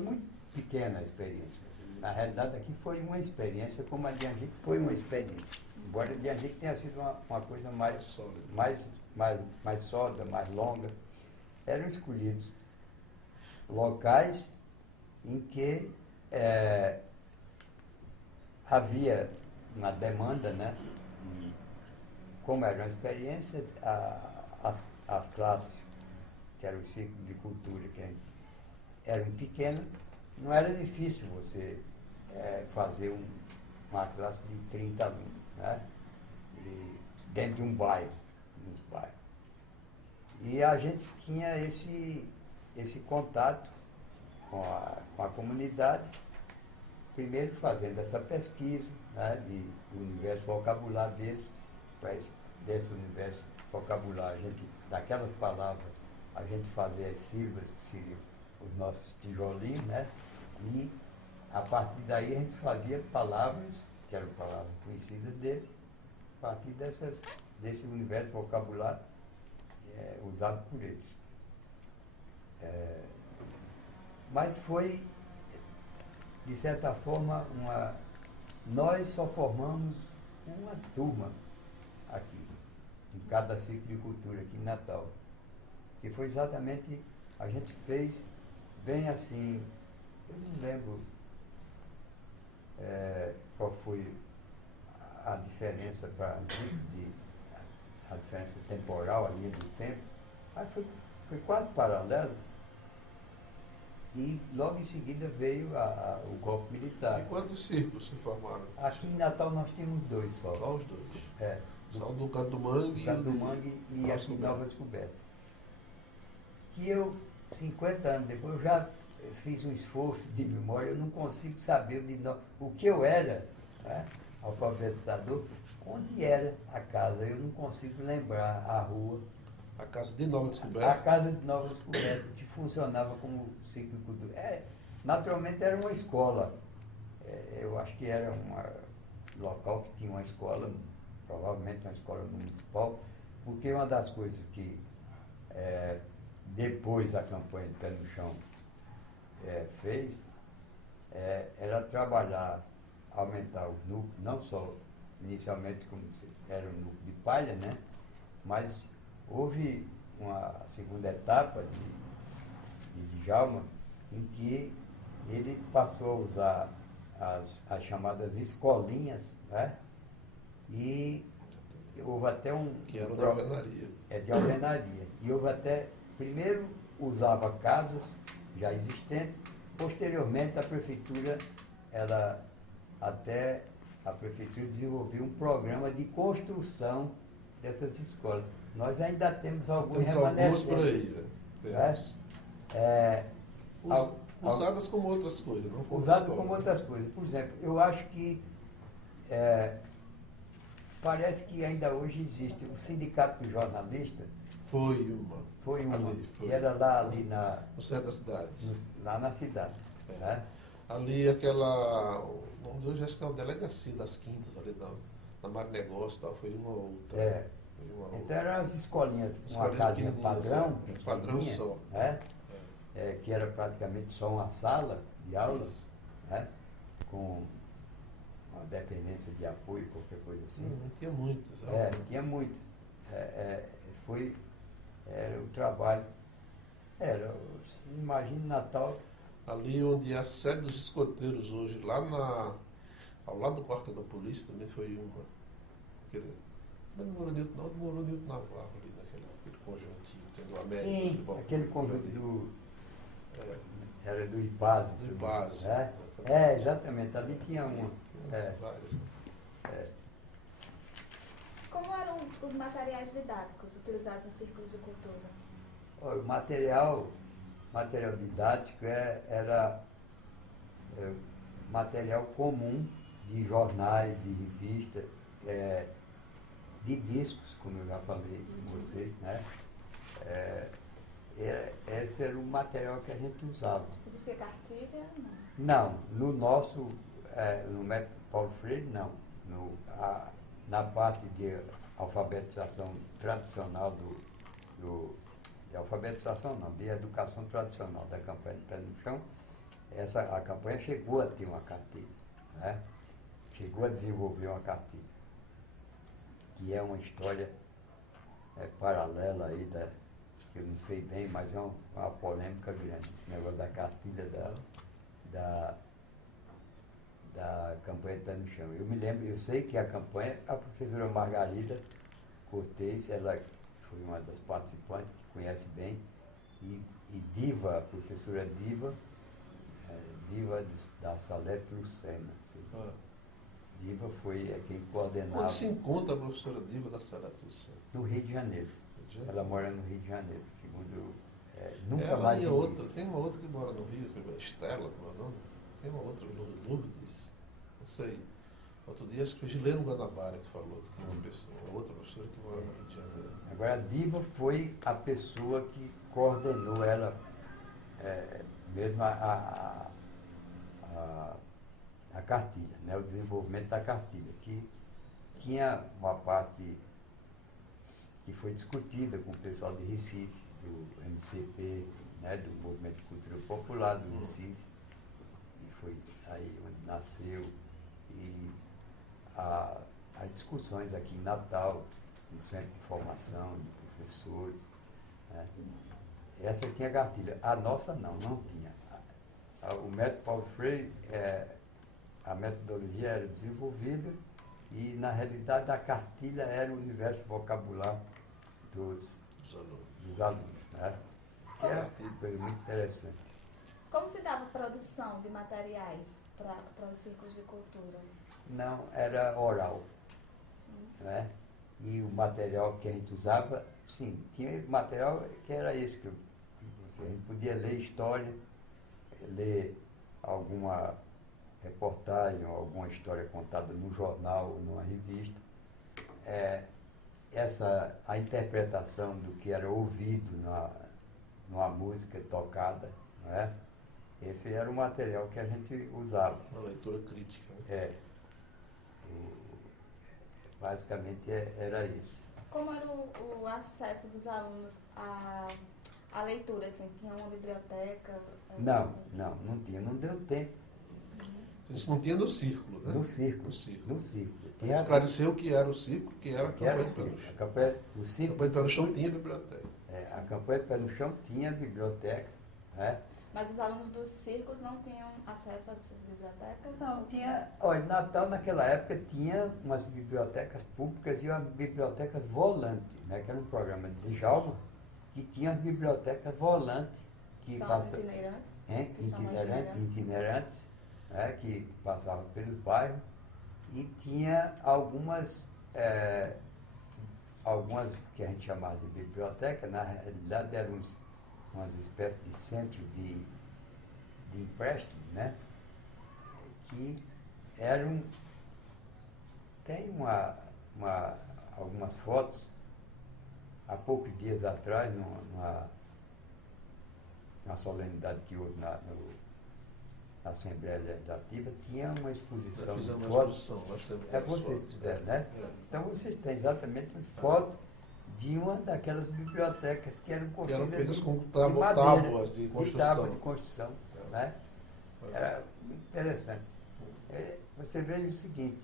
muito pequena a experiência. Na realidade, aqui foi uma experiência, como a de Angico foi uma experiência. Embora a de Angico tenha sido uma coisa mais sólida, mais longa. Eram escolhidos locais em que havia uma demanda, né? E como era uma experiência, as classes, que eram o círculo de cultura, que eram pequenas, não era difícil você fazer uma classe de 30 alunos, né? Dentro de um bairro, nos bairros. E a gente tinha esse contato com a comunidade, primeiro fazendo essa pesquisa, né, do universo vocabulário deles, desse universo vocabulário, daquelas palavras, a gente fazia as sílabas, que seriam os nossos tijolinhos, né? E a partir daí a gente fazia palavras, que eram palavras conhecidas dele, a partir desse universo vocabulário usado por eles. Mas foi, de certa forma, nós só formamos uma turma aqui, em cada ciclo de cultura aqui em Natal. Que foi exatamente, a gente fez bem assim, eu não lembro qual foi a diferença a diferença temporal, a linha do tempo, mas foi quase paralelo. E logo em seguida veio o golpe militar. E quantos círculos se formaram? Aqui em Natal nós tínhamos 2 só. Só os 2. Só o do Canto do Mangue e aqui em Nova Descoberta. Que eu, 50 anos depois, eu já fiz um esforço de memória, eu não consigo saber o que eu era, né, alfabetizador, onde era a casa, eu não consigo lembrar a rua. A casa de Nova Descoberta? A casa de Nova Descoberta, que funcionava como ciclo cultural. Naturalmente era uma escola. Eu acho que era um local que tinha uma escola, provavelmente uma escola municipal, porque uma das coisas que depois a campanha de Pé no Chão fez era trabalhar, aumentar o núcleo, não só inicialmente como era o núcleo de palha, né? Mas houve uma segunda etapa de Djalma, em que ele passou a usar as chamadas escolinhas, né? E houve até que era de alvenaria. De alvenaria. E houve até, primeiro usava casas já existentes, posteriormente a prefeitura desenvolveu um programa de construção dessas escolas. Nós ainda temos alguns remanescentes. Por aí, temos. Usadas como outras coisas, não como usadas como outras coisas. Por exemplo, eu acho que parece que ainda hoje existe o Sindicato dos Jornalistas. Foi uma. Ali, que era lá ali no centro da cidade. Lá na cidade. Né? Ali aquela. O nome de hoje acho que é uma delegacia das Quintas, ali na Mar Negócio, tal, foi uma outra. Então eram as escolinhas, uma casinha padrão, padrão só. Né? Que era praticamente só uma sala de aula, né? Com uma dependência de apoio, qualquer coisa assim. Não tinha muitas. Tinha muito. Era o trabalho. Imagina Natal. Ali onde é a sede dos escoteiros hoje, ao lado do quartel da polícia também foi uma. Mas não morou Newton Navarro ali naquele conjuntinho, tendo a América. Sim, aquele conjunto era do IPASE. Do IPASE. Né? Exatamente, ali tinha uma. Várias. Como eram os materiais didáticos utilizados nos círculos de cultura? O material didático era material comum de jornais, de revistas, de discos, como eu já falei com vocês, né? Esse era o material que a gente usava. Existia cartilha? Não, no nosso, no método Paulo Freire, não. Na parte de alfabetização tradicional de alfabetização não, de educação tradicional da campanha de Pé no Chão, a campanha chegou a ter uma cartilha, né? Chegou a desenvolver uma cartilha, que é uma história paralela aí, que eu não sei bem, mas é uma polêmica grande, esse negócio da cartilha da campanha de Pé no Chão. Eu sei que a campanha, a professora Margarida Cortez, ela foi uma das participantes, que conhece bem, e Diva, a professora Diva da Salete Lucena. Diva foi quem coordenava. Onde se encontra a professora Diva da Salete Lucena? No Rio de Janeiro. Ela mora no Rio de Janeiro, segundo. Nunca ela mais. Tem uma outra que mora no Rio, Estela, como é o nome? Tem uma outra, Lourdes, não sei. Outro dia acho que foi Gileno Guanabara que falou que tem uma outra professora que mora no Rio de Janeiro. Agora a Diva foi a pessoa que coordenou ela, mesmo a cartilha, né, o desenvolvimento da cartilha, que tinha uma parte que foi discutida com o pessoal de Recife, do MCP, né, do Movimento de Cultura Popular do Recife, e foi aí onde nasceu, e as discussões aqui em Natal, no Centro de Formação de Professores, né. Essa tinha cartilha, a nossa não tinha. O método Paulo Freire, a metodologia era desenvolvida e, na realidade, a cartilha era o universo vocabular dos alunos, né? Que era uma coisa muito interessante. Como se dava a produção de materiais para os círculos de cultura? Não, era oral. Né? E o material que a gente usava, sim, tinha material que era esse que a gente podia ler história, ler alguma reportagem ou alguma história contada no jornal ou numa revista. A interpretação do que era ouvido numa música tocada, não é? Esse era o material que a gente usava. Uma leitura crítica. Né? É. Basicamente era isso. Como era o acesso dos alunos à leitura? Assim, tinha uma biblioteca? Não tinha, não deu tempo. Isso não tinha no círculo, né? No círculo. No círculo. No círculo. Esclareceu o que era o círculo, que era a campanha de pé no chão. A campanha A campanha de pé no chão tinha biblioteca. A campanha de pé no chão tinha biblioteca. Né? Mas os alunos dos círculos não tinham acesso a essas bibliotecas? Não, tinha. Olha, Natal naquela época tinha umas bibliotecas públicas e uma biblioteca volante, né? Que era um programa de Djalma, que tinha as bibliotecas volantes. Que São as itinerantes? Que chamam Itinerantes, né? Que passavam pelos bairros. E tinha algumas que a gente chamava de biblioteca, na realidade eram umas espécies de centro de empréstimo, né? Que eram. Tem algumas fotos, há poucos dias atrás, numa solenidade que houve na Assembleia Legislativa, tinha uma exposição de fotos. Vocês fizeram, né? Então vocês têm exatamente uma foto de uma daquelas bibliotecas que eram feitas com tábuas de construção. Tábua de construção, né? Era muito interessante. Você veja o seguinte,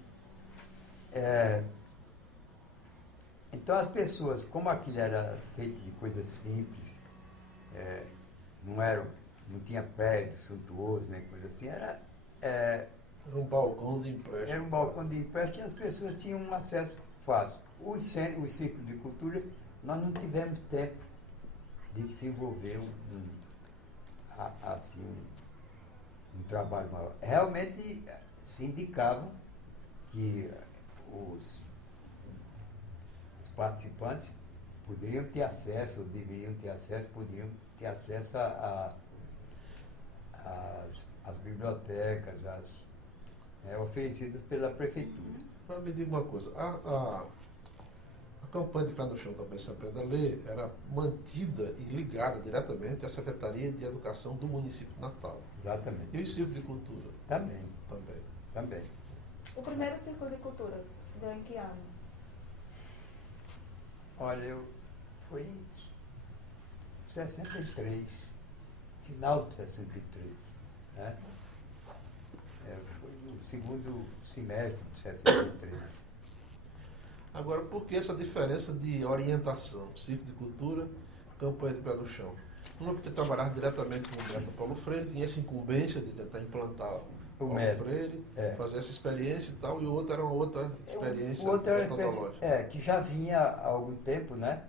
então as pessoas, como aquilo era feito de coisas simples, não tinha prédio suntuoso, nem coisa assim, era um balcão de empréstimo. Era um balcão de empréstimo e as pessoas tinham um acesso fácil. O círculo de cultura, nós não tivemos tempo de desenvolver um trabalho maior. Realmente se indicava que os participantes poderiam ter acesso, ou deveriam ter acesso, poderiam ter acesso às bibliotecas, oferecidas pela prefeitura. Mas me diga uma coisa, a campanha de Pé no Chão também se aprende a ler era mantida e ligada diretamente à Secretaria de Educação do município de Natal. Exatamente. E o Círculo de Cultura? Também. O primeiro Círculo de Cultura se deu em que ano? Olha, foi em 63, final de 63, né? Foi no segundo semestre de 63. Agora, por que essa diferença de orientação? Círculo de Cultura, campanha de Pé no Chão. Uma porque trabalhava diretamente com o método Paulo Freire, tinha essa incumbência de tentar implantar o Paulo Freire, fazer essa experiência e tal, e o outro era uma outra experiência metodológica. Que já vinha há algum tempo, né?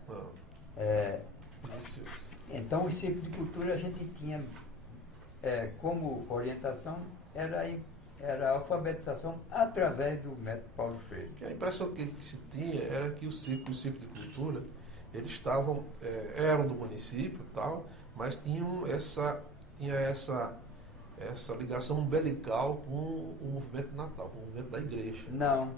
Então, o Círculo de Cultura a gente tinha como orientação era a alfabetização através do método Paulo Freire. A impressão que se tinha era que o Círculo de Cultura, eles estavam, eram do município e tal, mas tinham essa ligação umbilical com o movimento de Natal, com o movimento da igreja. Não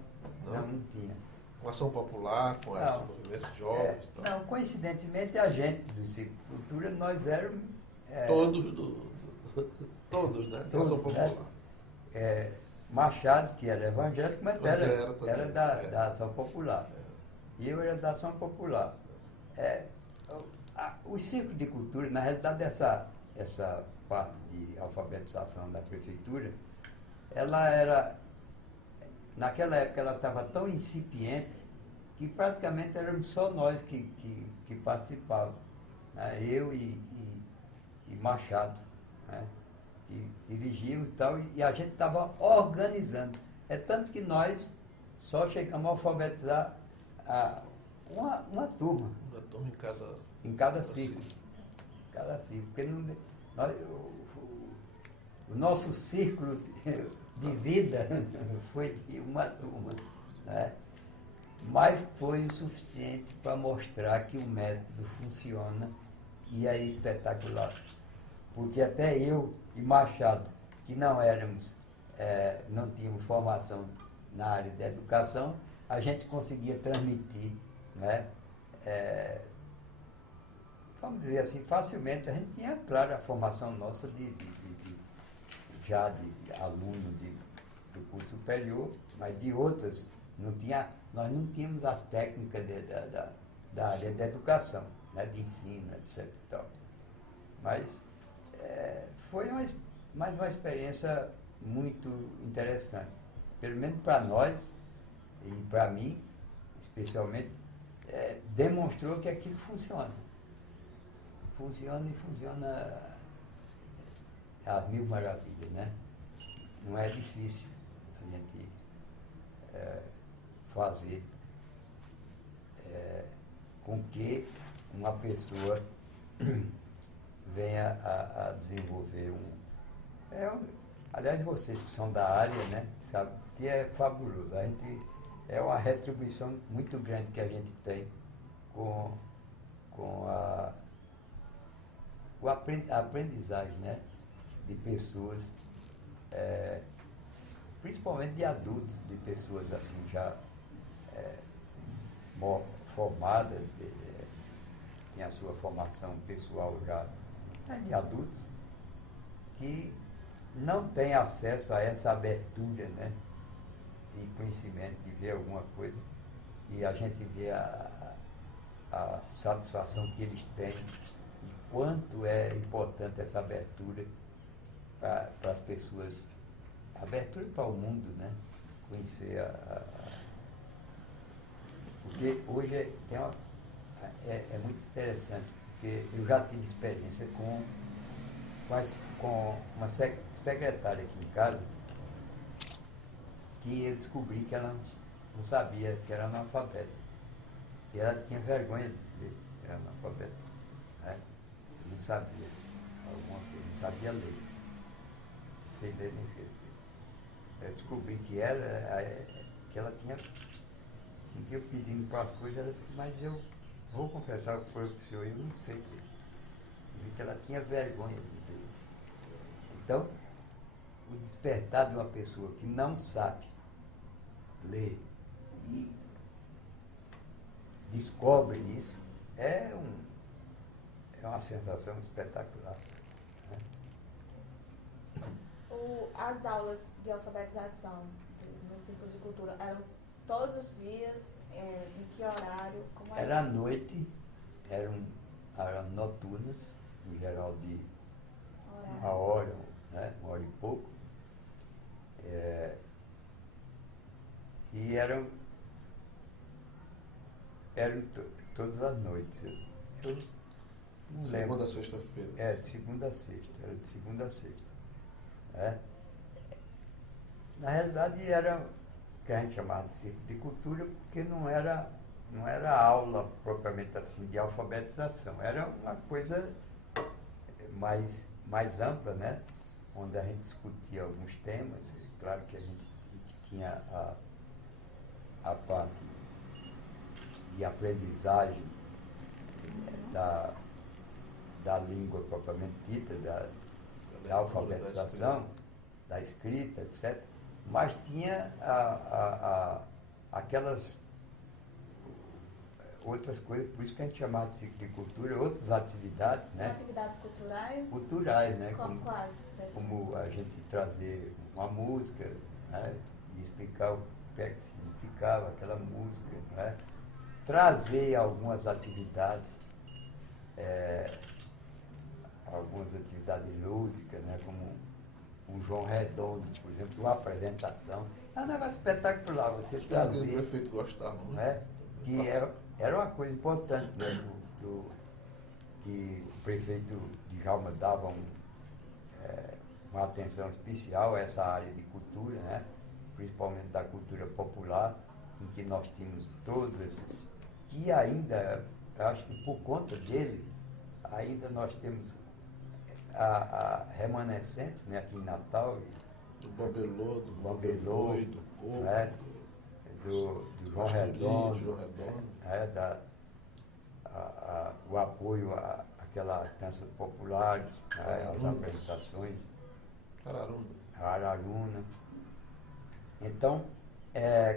tinha. Com a ação popular, com esse movimento de jovens. Não, coincidentemente a gente do Círculo de Cultura, nós éramos... Todos, né? Da ação popular. Machado, que era evangélico, mas era da Ação Popular. E eu era da Ação Popular. O Círculo de Cultura, na realidade, essa parte de alfabetização da prefeitura, ela era, naquela época, ela estava tão incipiente que praticamente éramos só nós que participávamos, né? Eu e Machado, né? Que dirigíamos e tal, e a gente estava organizando. É tanto que nós só chegamos a alfabetizar uma turma. Uma turma em cada ciclo. Porque o nosso círculo de vida foi de uma turma, né? Mas foi o suficiente para mostrar que o método funciona e é espetacular. Porque até eu e Machado, que não tínhamos formação na área da educação, a gente conseguia transmitir, né? vamos dizer assim, facilmente a gente tinha, claro, a formação nossa já de aluno do curso superior, mas de outras, nós não tínhamos a técnica da área da educação, né, de ensino, etc. E tal. Mas foi mais uma experiência muito interessante, pelo menos para nós, e para mim, especialmente, demonstrou que aquilo funciona. Funciona e funciona às mil maravilhas, né? Não é difícil a gente fazer com que uma pessoa venha a desenvolver aliás, vocês que são da área, né, sabe, que é fabuloso. É uma retribuição muito grande que a gente tem com a aprendizagem, né, de pessoas, principalmente de adultos, de pessoas assim já formadas, tem a sua formação pessoal já, de adultos, que não tem acesso a essa abertura, né, de conhecimento, de ver alguma coisa, e a gente vê a satisfação que eles têm e quanto é importante essa abertura para as pessoas, abertura para o mundo, né, conhecer porque hoje é muito interessante, porque eu já tive experiência com uma secretária aqui em casa, que eu descobri que ela não sabia que era analfabeta. E ela tinha vergonha de dizer que era analfabeta. Né? Não sabia alguma coisa, não sabia ler. Sem ler nem escrever. Eu descobri que ela tinha, um dia eu pedindo para as coisas, ela disse, mas eu vou confessar para o senhor, eu não sei ler. Eu vi que ela tinha vergonha de dizer isso. Então, o despertar de uma pessoa que não sabe ler e descobre isso é uma sensação espetacular. Né? As aulas de alfabetização no Círculo de Cultura eram todos os dias, em que horário? Como era à noite, eram noturnas, em geral de uma hora, né, uma hora e pouco. E eram todas as noites. Eu não lembro. Segunda a sexta-feira. De segunda a sexta. Era de segunda a sexta. Na realidade era o que a gente chamava de círculo de cultura, porque não era aula propriamente assim de alfabetização. Era uma coisa mais ampla, né? Onde a gente discutia alguns temas. Claro que a gente tinha a parte de aprendizagem da língua propriamente dita, da alfabetização, da escrita, etc. Mas tinha aquelas outras coisas, por isso que a gente chamava de ciclo de cultura, outras atividades, né? Atividades culturais? Culturais, né? Como a gente trazer uma música, né? E explicar o que é que significava aquela música, né? Trazer algumas atividades, lúdicas, né? Como um João Redondo, por exemplo, uma apresentação. É um negócio espetacular você trazer. O prefeito gostava, né? Que era uma coisa importante, né? Que o prefeito Djalma dava uma atenção especial a essa área de cultura, né? Principalmente da cultura popular, em que nós tínhamos todos esses, que ainda, acho que por conta dele, ainda nós temos a remanescente, né, aqui em Natal, do Bambelô, do Coco, né, do João Redondo, o apoio àquelas danças populares, né, as apresentações, Araruna. Então,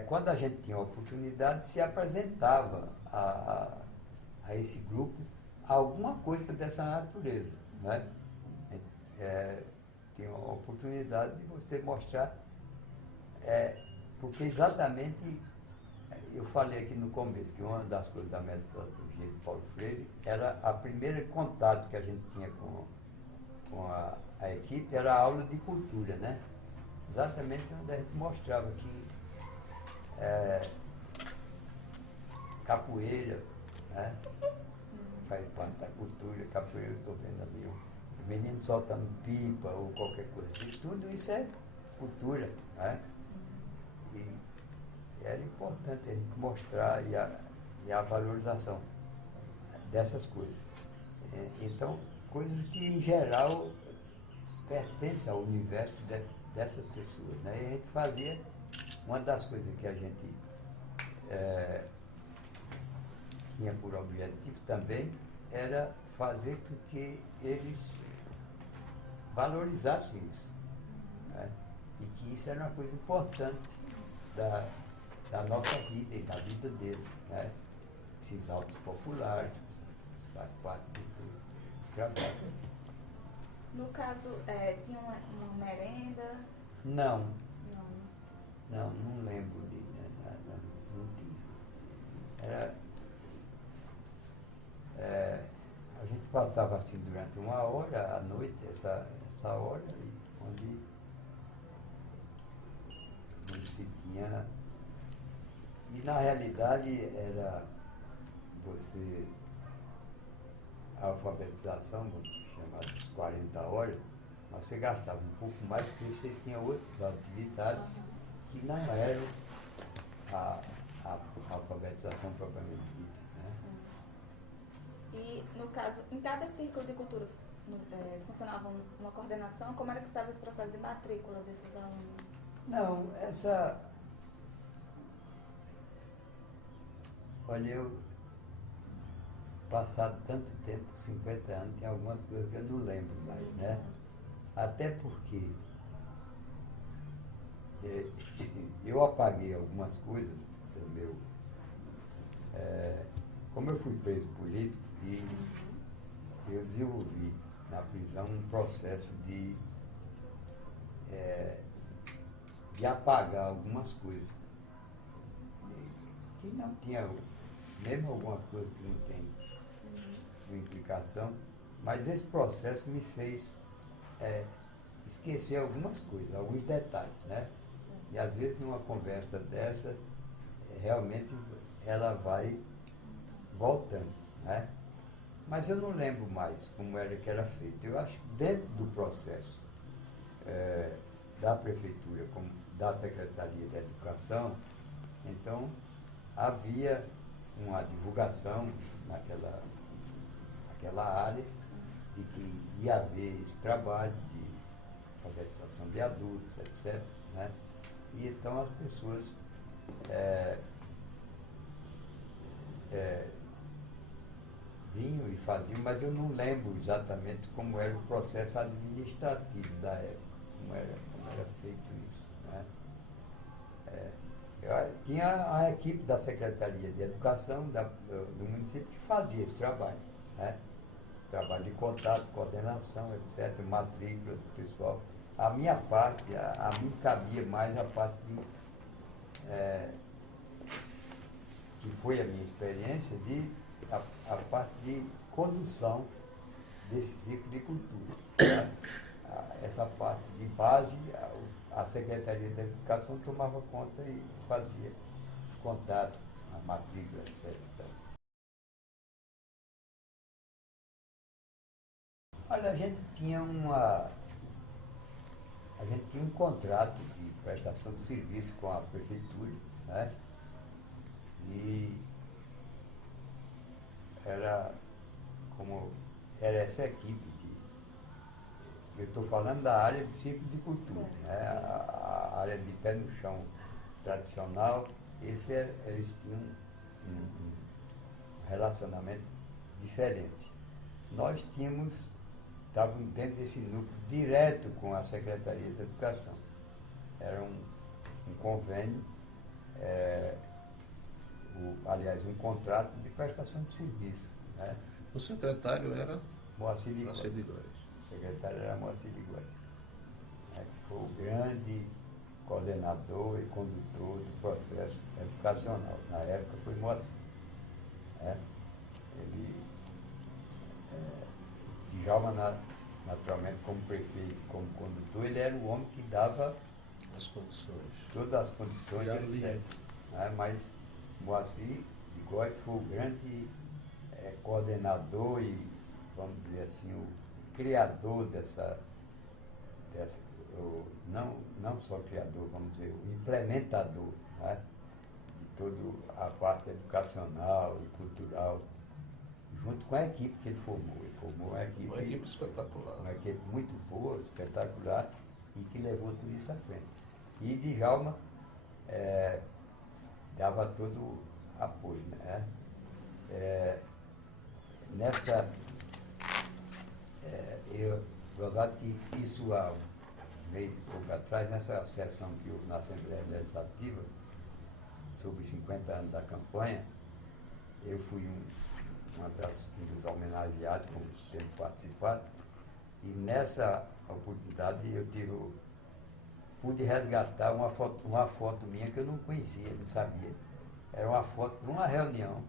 quando a gente tinha a oportunidade, se apresentava a esse grupo alguma coisa dessa natureza, né? Tem a oportunidade de você mostrar, porque exatamente eu falei aqui no começo que uma das coisas da metodologia de Paulo Freire era a primeira contato que a gente tinha com a equipe, era a aula de cultura, né? Exatamente onde a gente mostrava que capoeira, né? Faz parte da cultura, capoeira, eu estou vendo ali o menino soltando pipa ou qualquer coisa. E tudo isso é cultura, né? E era importante a gente mostrar e a valorização dessas coisas. Então, coisas que em geral pertencem ao universo dessas pessoas, né? E a gente fazia, uma das coisas que a gente tinha por objetivo também era fazer com que eles valorizassem isso, né? E que isso era uma coisa importante da nossa vida e da vida deles, né? Esses autos populares faz parte do trabalho. No caso, tinha uma merenda? Não. Não. Não lembro de nada, não tinha. A gente passava assim durante uma hora à noite, essa hora, onde se tinha. E na realidade era você, a alfabetização, chamadas 40 horas, mas você gastava um pouco mais porque você tinha outras atividades que não eram a alfabetização propriamente dita, né? E, no caso, em cada círculo de cultura funcionava uma coordenação? Como era que estava esse processo de matrícula desses alunos? Não, olha, eu, passado tanto tempo, 50 anos, tem algumas coisas que eu não lembro mais, né? Até porque eu apaguei algumas coisas do meu. Como eu fui preso político, e eu desenvolvi na prisão um processo de apagar algumas coisas. Que não tinha, mesmo alguma coisa que não tem uma implicação, mas esse processo me fez esquecer algumas coisas, alguns detalhes, né? E às vezes numa conversa dessa, realmente ela vai voltando, né? Mas eu não lembro mais como era que era feito. Eu acho que dentro do processo da prefeitura, como da Secretaria da Educação, então havia uma divulgação naquela área de que ia haver esse trabalho de alfabetização de adultos, etc., né? E então as pessoas vinham e faziam, mas eu não lembro exatamente como era o processo administrativo da época, como era feito isso, né? Tinha a equipe da Secretaria de Educação do município que fazia esse trabalho, né? Trabalho de contato, coordenação, etc., matrícula do pessoal. A minha parte, a mim cabia mais a parte que foi a minha experiência, a parte de condução desse ciclo de cultura, né? Essa parte de base, a Secretaria da Educação tomava conta e fazia os contatos, a matrícula, etc. Olha, a gente tinha um contrato de prestação de serviço com a prefeitura, né? E era essa equipe eu estou falando da área de ciclo de cultura, né? A área de pé no chão tradicional, eles tinham um relacionamento diferente. Nós estávamos dentro desse núcleo direto com a Secretaria da Educação. Era um convênio, aliás, um contrato de prestação de serviço, né? O secretário era Moacir de Moacir de Góes. Góes. O secretário era Moacir de Góes, né, que foi o grande coordenador e condutor do processo educacional. Na época foi Moacir. Né? Ele, Djalma, naturalmente, como prefeito, como condutor, ele era o homem que dava As condições. todas as condições Já de li. etc. Né? Mas Moacir de Góes foi o grande coordenador e, vamos dizer assim, o criador não só criador, vamos dizer, o implementador, né, de toda a parte educacional e cultural, junto com a equipe que ele formou. Ele formou Uma equipe espetacular. uma equipe muito boa, espetacular, e que levou tudo isso à frente. E Djalma dava todo o apoio. Né? Gozado que isso há um mês e pouco atrás, nessa sessão que houve na Assembleia Legislativa, sobre os 50 anos da campanha, eu fui um dos homenageados, como tendo participado, e nessa oportunidade pude resgatar uma foto minha que eu não conhecia, não sabia. Era uma foto de uma reunião,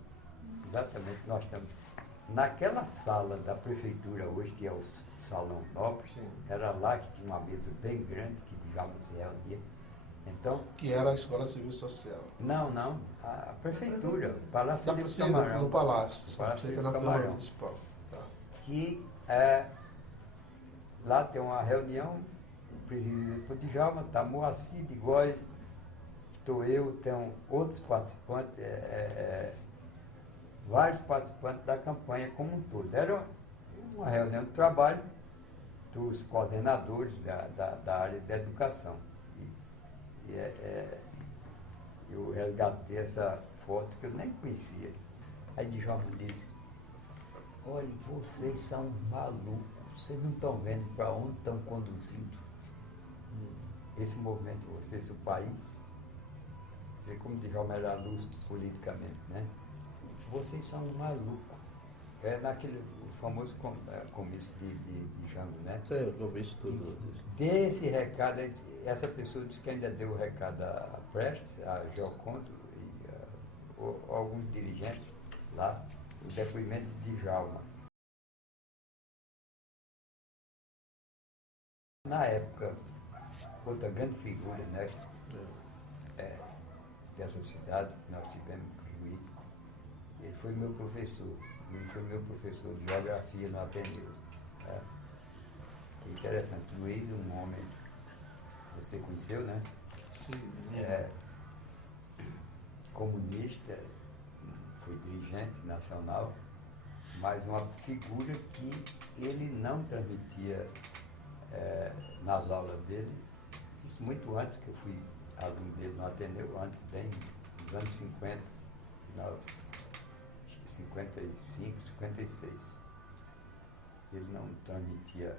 exatamente, nós estamos naquela sala da prefeitura hoje, que é o Salão Nobre. Sim. Era lá que tinha uma mesa bem grande, que digamos se reunia. Então, Que era a Escola Civil Social. não, a prefeitura, o Palácio Da Felipe Prefeitura, Camarão. no Palácio. O Palácio Fica Felipe na Câmara Camarão. Municipal. Tá. Que lá tem uma reunião, presidida por Djalma, está Moacir de Góes, estou eu, tem outros participantes, vários participantes da campanha como um todo. Era uma reunião de trabalho dos coordenadores da área da educação. Eu resgatei essa foto que eu nem conhecia. Aí Djalma disse: olha, vocês são malucos, vocês não estão vendo para onde estão conduzindo esse movimento de vocês, o país. Você, como Djalma era lúcido politicamente, né? Vocês são malucos. Naquele famoso comício de Jango, né? Sei, eu vi isso tudo. Dê esse recado, essa pessoa disse que ainda deu o recado a Prestes, a Giocondo e alguns dirigentes lá, o depoimento de Djalma. Na época, outra grande figura, né, dessa cidade que nós tivemos, Luiz, ele foi meu professor. Ele foi meu professor de geografia no Ateneu. Né? Interessante, Luiz, um homem que você conheceu, né? Sim. Comunista, foi dirigente nacional, mas uma figura que ele não transmitia nas aulas dele, isso muito antes que eu fui aluno dele no Ateneu, antes, bem nos anos 50, final, acho que 55, 56. Ele não transmitia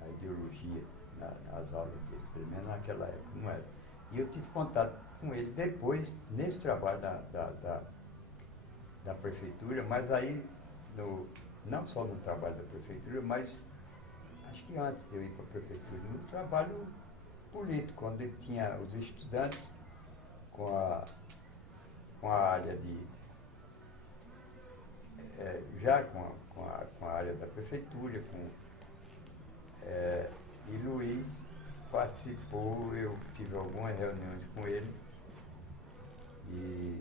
a ideologia nas aulas dele, pelo menos naquela época, não era. E eu tive contato com ele depois, nesse trabalho da prefeitura, mas aí, não só no trabalho da prefeitura, mas acho que antes de eu ir para a prefeitura, no trabalho político, quando ele tinha os estudantes com a área já com a área da prefeitura, e Luiz participou, eu tive algumas reuniões com ele e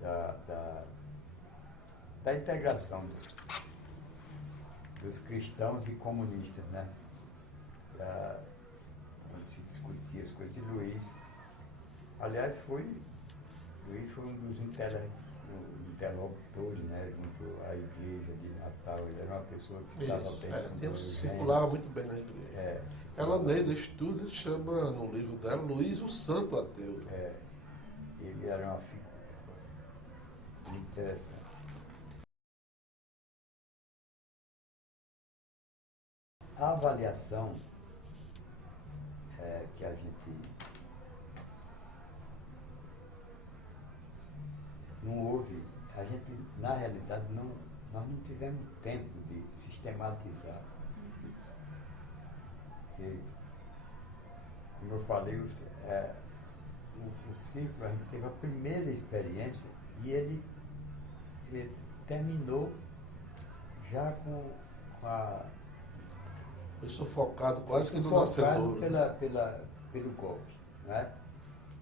da integração dos cristãos e comunistas, né? Onde se discutia as coisas. E Luiz, aliás, Luiz foi um dos interlocutores, né, junto à igreja de Natal. Ele era uma pessoa que estava bem com Ele Deus, circulava muito bem na igreja. Ela, Neida Estudos, chama no livro dela Luiz o Santo Ateu. Ele era uma figura muito interessante. A avaliação que a gente não houve a gente, na realidade, nós não tivemos tempo de sistematizar isso. Porque, como eu falei, o circo, a gente teve a primeira experiência e ele terminou já com a... Foi sufocado quase que no sufocado nascedor. pelo golpe. Né?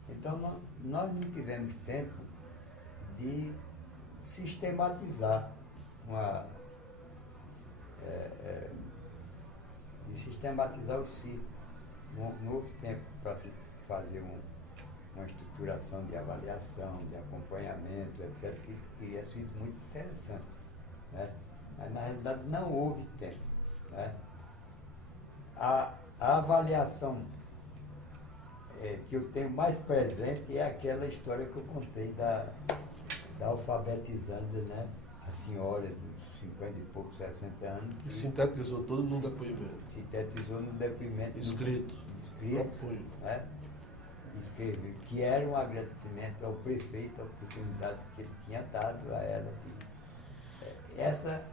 Então, nós não tivemos tempo de sistematizar o circo. Não houve tempo para se fazer uma estruturação de avaliação, de acompanhamento, etc., que teria sido muito interessante. Né? Mas, na realidade, não houve tempo. Né? A avaliação que eu tenho mais presente é aquela história que eu contei da alfabetizando, né, a senhora de 50 e poucos, 60 anos. E sintetizou tudo num depoimento. Sintetizou no depoimento. Escrito. Né? Escreveu, que era um agradecimento ao prefeito, a oportunidade que ele tinha dado a ela. Essa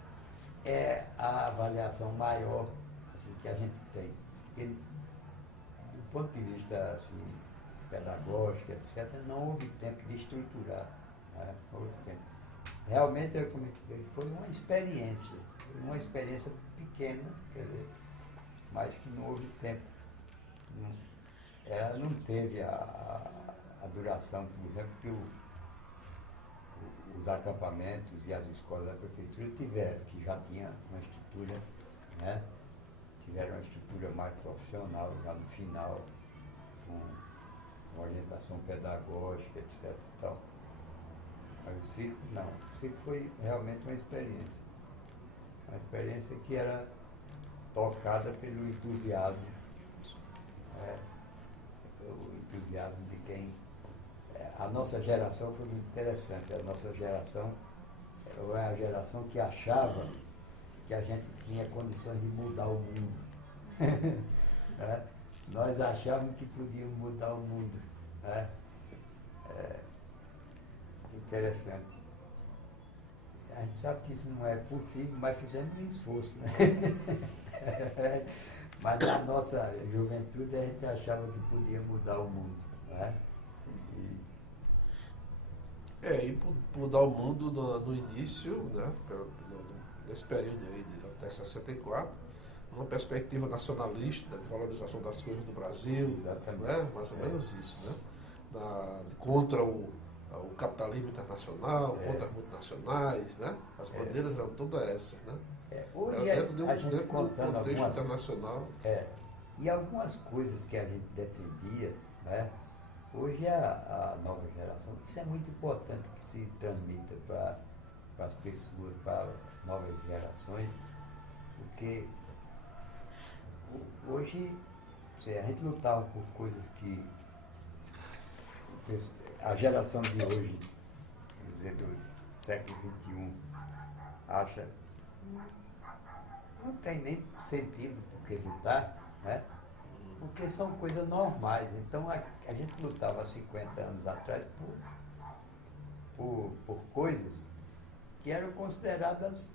é a avaliação maior assim, que a gente tem. Porque, do ponto de vista assim, pedagógico, etc., não houve tempo de estruturar. Né? Não houve tempo. Realmente, foi uma experiência pequena, quer dizer, mas que não houve tempo. Ela não teve a duração, por exemplo, que os acampamentos e as escolas da prefeitura tiveram, que já tinha uma estrutura, né? Tiveram uma estrutura mais profissional já no final, com orientação pedagógica, etc. Então, mas o circo não. O circo foi realmente uma experiência que era tocada pelo entusiasmo, né? O entusiasmo de quem... A nossa geração foi muito interessante. A nossa geração é a geração que achava que a gente tinha condições de mudar o mundo. Né? Nós achávamos que podíamos mudar o mundo. Né? Interessante. A gente sabe que isso não é possível, mas fizemos um esforço. Né? Mas na nossa juventude a gente achava que podia mudar o mundo. Né? E mudar o mundo no início, né, nesse período aí até 64, uma perspectiva nacionalista, de valorização das coisas do Brasil, né, mais ou menos isso, né, contra o capitalismo internacional, contra as multinacionais, né, as bandeiras eram todas essas, né. Hoje dentro de um contando contexto internacional. E algumas coisas que a gente defendia, né, hoje a nova geração, isso é muito importante que se transmita para as pessoas, para novas gerações, porque hoje a gente lutava por coisas que a geração de hoje, quer dizer, do século XXI, acha não tem nem sentido por que lutar, né? Porque são coisas normais. Então a gente lutava há 50 anos atrás por coisas que eram consideradas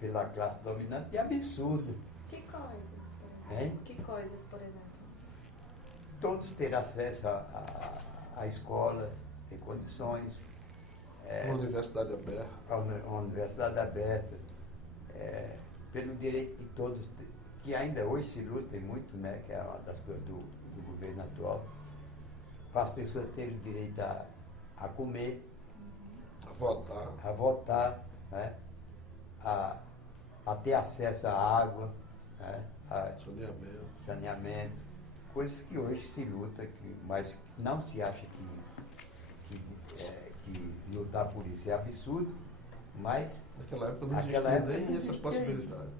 pela classe dominante de absurdo. Que coisas, por exemplo? Hein? Que coisas, por exemplo? Todos ter acesso à escola, ter condições. Uma universidade aberta. Uma universidade aberta. Pelo direito de todos, que ainda hoje se luta muito, né, que é uma das coisas do governo atual, para as pessoas terem direito a comer, A votar, né, a ter acesso à água, né, a saneamento, coisas que hoje se luta, mas não se acha que lutar por isso é absurdo, mas naquela época não existia nem essa possibilidade.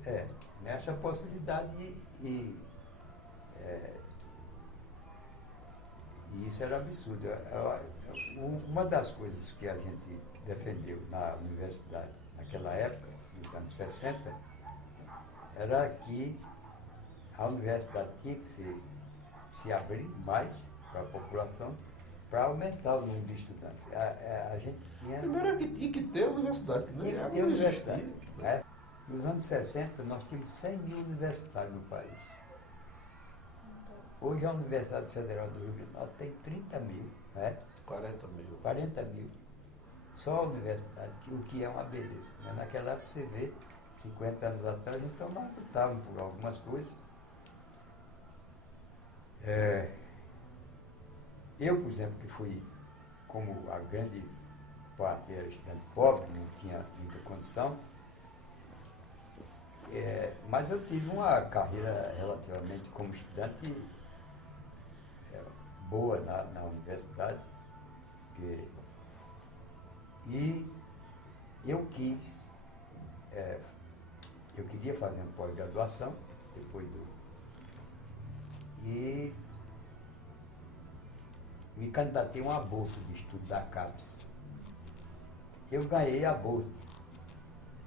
Nessa possibilidade e isso era absurdo. Uma das coisas que a gente defendeu na universidade naquela época, nos anos 60, era que a universidade tinha que se abrir mais para a população, para aumentar o número de estudantes. A gente tinha... Primeiro é que tinha que ter universidade, que não Tinha que ter universidade. Né? Nos anos 60, nós tínhamos 100 mil universitários no país. Hoje a Universidade Federal do Rio Grande do Norte tem 30 mil, né? 40 mil. 40 mil. Só a universidade, o que é uma beleza. Né? Naquela época você vê, 50 anos atrás, então nós lutávamos por algumas coisas. Eu, por exemplo, que fui, como a grande parte era estudante pobre, não tinha muita condição, mas eu tive uma carreira relativamente como estudante boa na universidade. E eu queria fazer uma pós-graduação, depois e me candidatei a uma bolsa de estudo da CAPES. Eu ganhei a bolsa.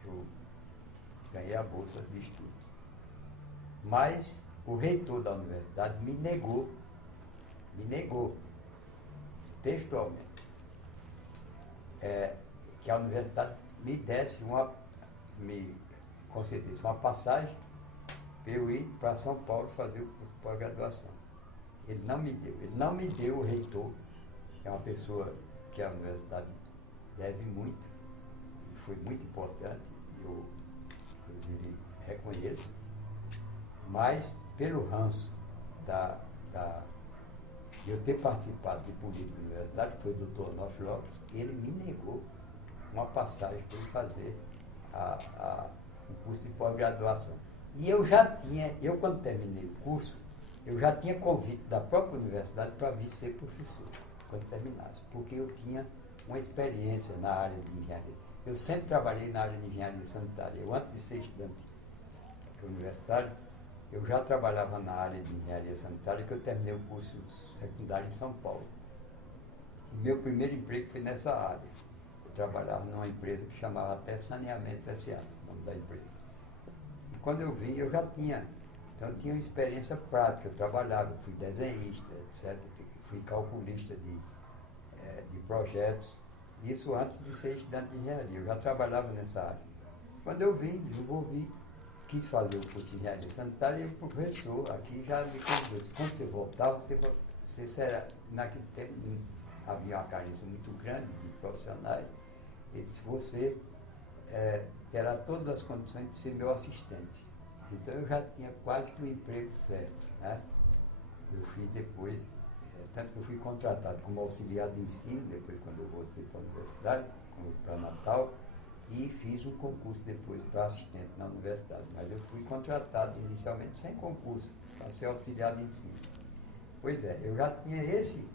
Eu ganhei a bolsa de estudo. Mas o reitor da universidade me negou textualmente, que a universidade me concedesse uma passagem para eu ir para São Paulo fazer o curso de pós-graduação. Ele não me deu o reitor, que é uma pessoa que a universidade deve muito, e foi muito importante, eu inclusive reconheço, mas pelo ranço de eu ter participado de política na universidade, que foi o Dr. Onofre Lopes, ele me negou uma passagem para eu fazer o curso de pós-graduação. E eu quando terminei o curso, eu já tinha convite da própria universidade para vir ser professor, quando terminasse, porque eu tinha uma experiência na área de engenharia. Eu sempre trabalhei na área de engenharia sanitária. Eu, antes de ser estudante universitário, eu já trabalhava na área de engenharia sanitária, que eu terminei o curso secundário em São Paulo. E meu primeiro emprego foi nessa área. Eu trabalhava numa empresa que chamava até Saneamento S.A., o nome da empresa. E quando eu vim, eu já tinha. Então eu tinha uma experiência prática, eu trabalhava, fui desenhista, etc. Fui calculista de projetos. Isso antes de ser estudante de engenharia, eu já trabalhava nessa área. Quando eu vim, desenvolvi, quis fazer o curso de engenharia sanitária, e o professor aqui já me convidou. Quando você voltar, você será. Naquele tempo havia uma carência muito grande de profissionais. Ele disse, você terá todas as condições de ser meu assistente. Então eu já tinha quase que um emprego certo. Né? Eu fiz depois, tanto que eu fui contratado como auxiliar de ensino, depois quando eu voltei para a universidade, para Natal, e fiz um concurso depois para assistente na universidade. Mas eu fui contratado inicialmente sem concurso, para ser auxiliar de ensino. Pois é, eu já tinha esse,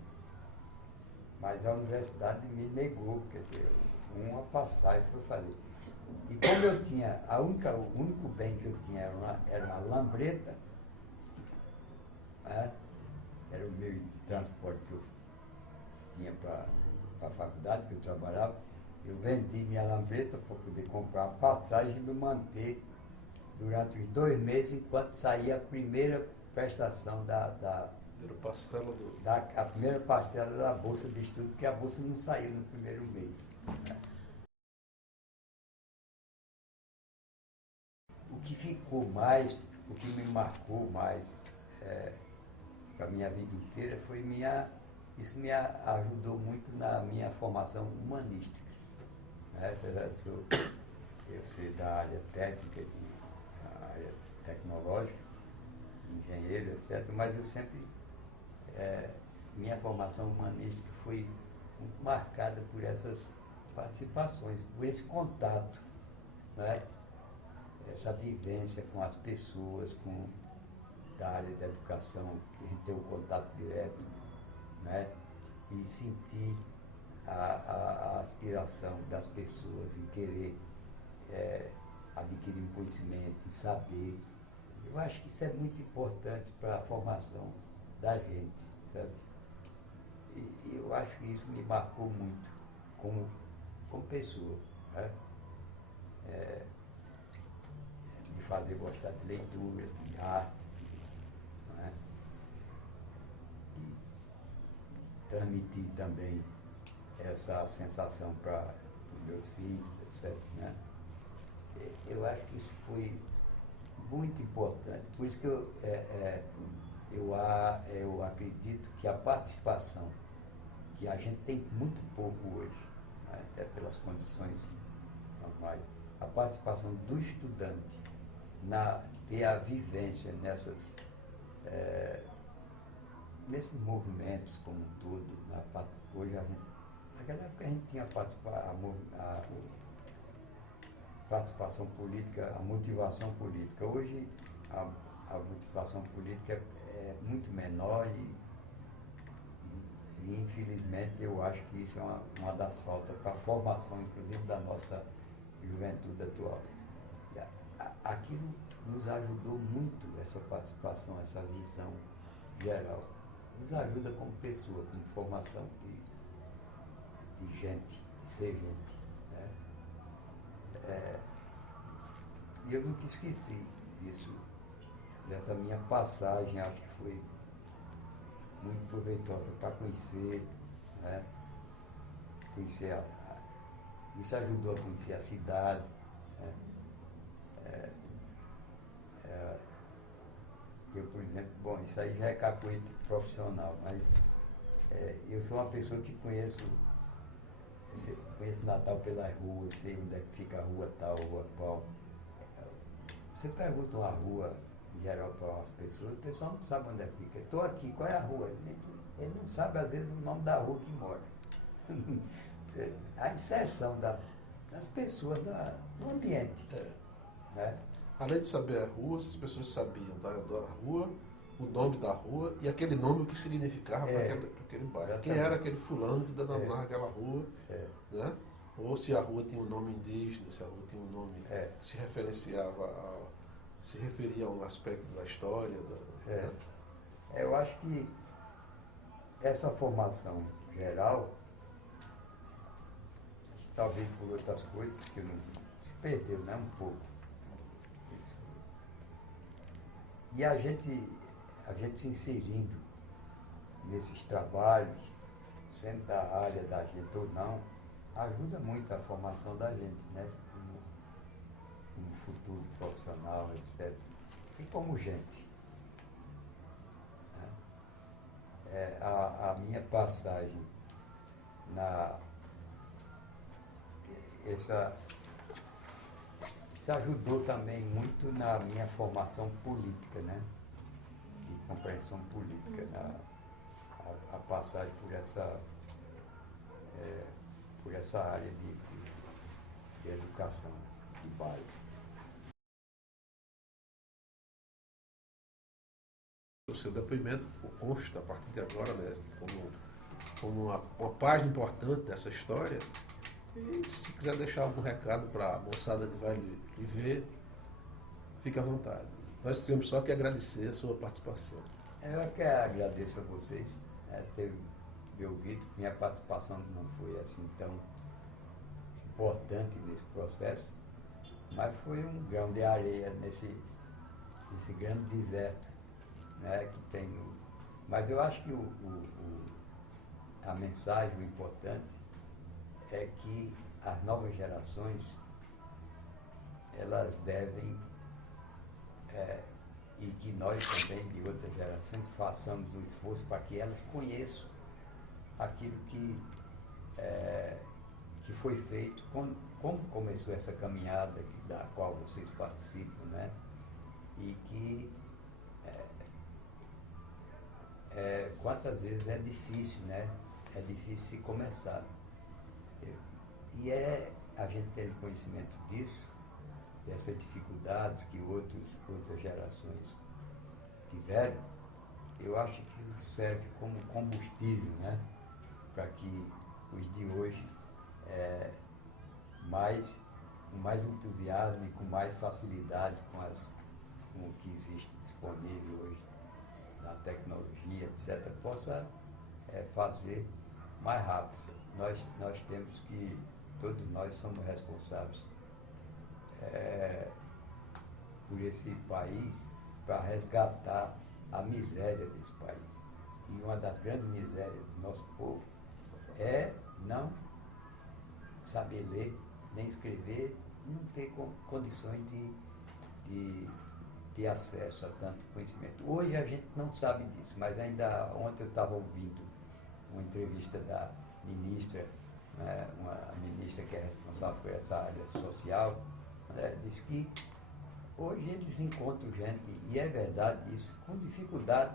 mas a universidade me negou, quer dizer, uma passagem para fazer. E como eu tinha, o único bem que eu tinha era uma lambreta, né? Era o meio de transporte que eu tinha para a faculdade, que eu trabalhava. Eu vendi minha lambreta para poder comprar a passagem e me manter durante os 2 meses, enquanto saía a primeira prestação a primeira parcela da bolsa de estudo, porque a bolsa não saiu no primeiro mês. Né? O que ficou mais, o que me marcou mais para a minha vida inteira foi isso me ajudou muito na minha formação humanística. Né? Eu sei da área técnica, da área tecnológica, engenheiro, etc., mas eu sempre, minha formação humanística foi muito marcada por essas participações, por esse contato, né? Essa vivência com as pessoas, da área da educação, que a gente tem um contato direto, né? E sentir a aspiração das pessoas em querer adquirir um conhecimento, em saber. Eu acho que isso é muito importante para a formação da gente, sabe? E eu acho que isso me marcou muito como pessoa, né? De fazer gostar de leitura, de arte, né? transmitir também essa sensação para os meus filhos, etc. Né? Eu acho que isso foi muito importante. Por isso que eu acredito que a participação, que a gente tem muito pouco hoje, né, até pelas condições normais, a participação do estudante ter a vivência nesses movimentos como um todo. Hoje naquela época a gente tinha a participação política, a motivação política. Hoje a motivação política é muito menor e infelizmente eu acho que isso é uma das faltas para a formação, inclusive, da nossa juventude atual. Aquilo nos ajudou muito, essa participação, essa visão geral. Nos ajuda como pessoa, como formação de gente, de ser gente. Né? E eu nunca esqueci disso, dessa minha passagem, acho que foi muito proveitosa para conhecer, né? Isso ajudou a conhecer a cidade. Né? Eu, por exemplo, bom, isso aí já é capoeira profissional, mas eu sou uma pessoa que conheço Natal pelas ruas, sei onde é que fica a rua tal, rua qual. Você pergunta uma rua, em geral, para umas pessoas, o pessoal não sabe onde é que fica. Estou aqui, qual é a rua? Ele não sabe, às vezes, o nome da rua que mora. A inserção das pessoas no ambiente. Né? Além de saber a rua, as pessoas sabiam da rua, o nome da rua e aquele nome, o que significava para aquele bairro. Exatamente. Quem era aquele fulano que denominava aquela rua, né? Ou se a rua tinha um nome indígena, se a rua tinha um nome que se se referia a um aspecto da história. Né? Eu acho que essa formação geral, talvez por outras coisas que não se perdeu, né, um pouco. E a gente se inserindo nesses trabalhos, sendo da área da gente ou não, ajuda muito a formação da gente, né? No futuro profissional, etc. E como gente. Né? A minha passagem isso ajudou também muito na minha formação política, né? De compreensão política, a passagem por essa área de educação de base. O seu depoimento consta, a partir de agora, né, como uma página importante dessa história. E se quiser deixar algum recado para a moçada que vai lhe ver, fique à vontade. Nós temos só que agradecer a sua participação. Eu que agradeço a vocês, ter me ouvido. Minha participação não foi assim tão importante nesse processo, mas foi um grão de areia nesse grande deserto, né, que tem. Mas eu acho que a mensagem, o importante, é que as novas gerações, elas devem, e que nós também, de outras gerações, façamos um esforço para que elas conheçam aquilo que foi feito, como começou essa caminhada da qual vocês participam, né? E que quantas vezes é difícil, né? É difícil se começar. E a gente ter conhecimento disso, dessas dificuldades que outras gerações tiveram, eu acho que isso serve como combustível, né? Para que os de hoje, com mais entusiasmo e com mais facilidade com o que existe disponível hoje na tecnologia, etc., possa fazer mais rápido. Nós temos que, todos nós somos responsáveis por esse país, para resgatar a miséria desse país. e uma das grandes misérias do nosso povo é não saber ler, nem escrever, não ter condições de ter acesso a tanto conhecimento. Hoje a gente não sabe disso, mas ainda ontem eu estava ouvindo uma entrevista da ministra, né, uma ministra que é responsável por essa área social, né, disse que hoje eles encontram gente, e é verdade isso, com dificuldade,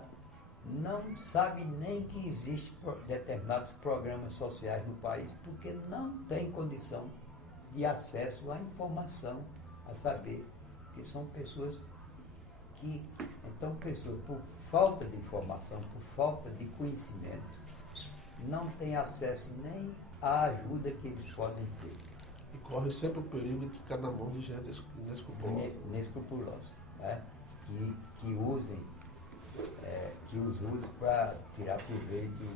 não sabe nem que existem determinados programas sociais no país, porque não tem condição de acesso à informação, a saber, que são pessoas que, então, pessoas por falta de informação, por falta de conhecimento, não têm acesso nem à ajuda que eles podem ter. E corre sempre o perigo de ficar na mão de gente inescrupulosa, né? Que usem, que os use para tirar proveito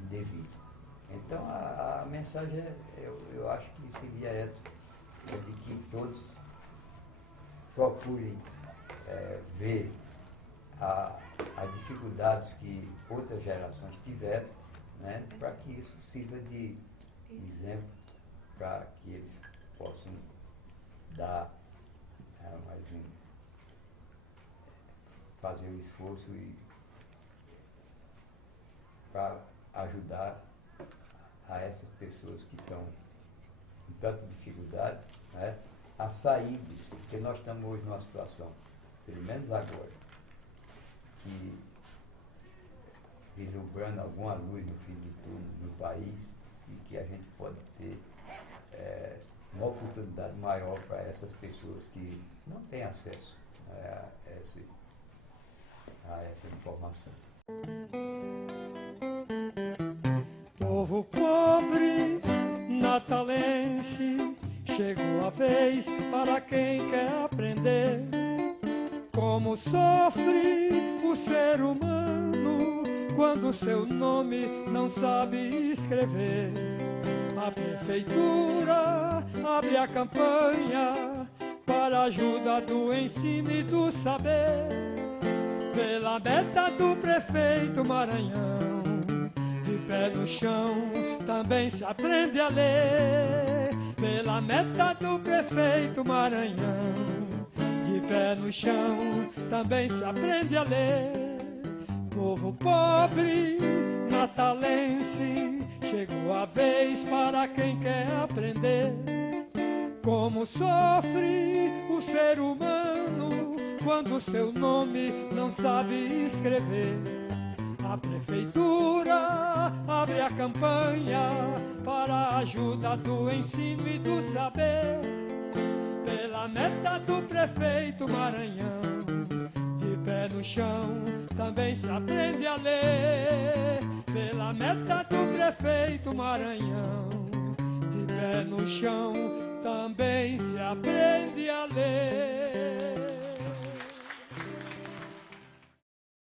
indevido. Então a mensagem, eu acho que seria essa, de que todos procurem ver as dificuldades que outras gerações tiveram, né, para que isso sirva de exemplo para que eles possam dar fazer o esforço para ajudar a essas pessoas que estão com tanta dificuldade, né, a sair disso, porque nós estamos hoje numa situação, pelo menos agora, que vislumbrando alguma luz no fim do túnel no país e que a gente pode ter uma oportunidade maior para essas pessoas que não têm acesso a essa informação. Povo pobre, natalense, chegou a vez para quem quer aprender como sofre o ser humano quando seu nome não sabe escrever. A prefeitura abre a campanha para a ajuda do ensino e do saber, pela meta do prefeito Maranhão. De pé no chão também se aprende a ler, pela meta do prefeito Maranhão. De pé no chão também se aprende a ler. Povo pobre, natalense, chegou a vez para quem quer aprender como sofre o ser humano quando seu nome não sabe escrever. A prefeitura abre a campanha para a ajuda do ensino e do saber, pela meta do prefeito Maranhão. De pé no chão também se aprende a ler, pela meta do prefeito Maranhão. De pé no chão também se aprende a ler.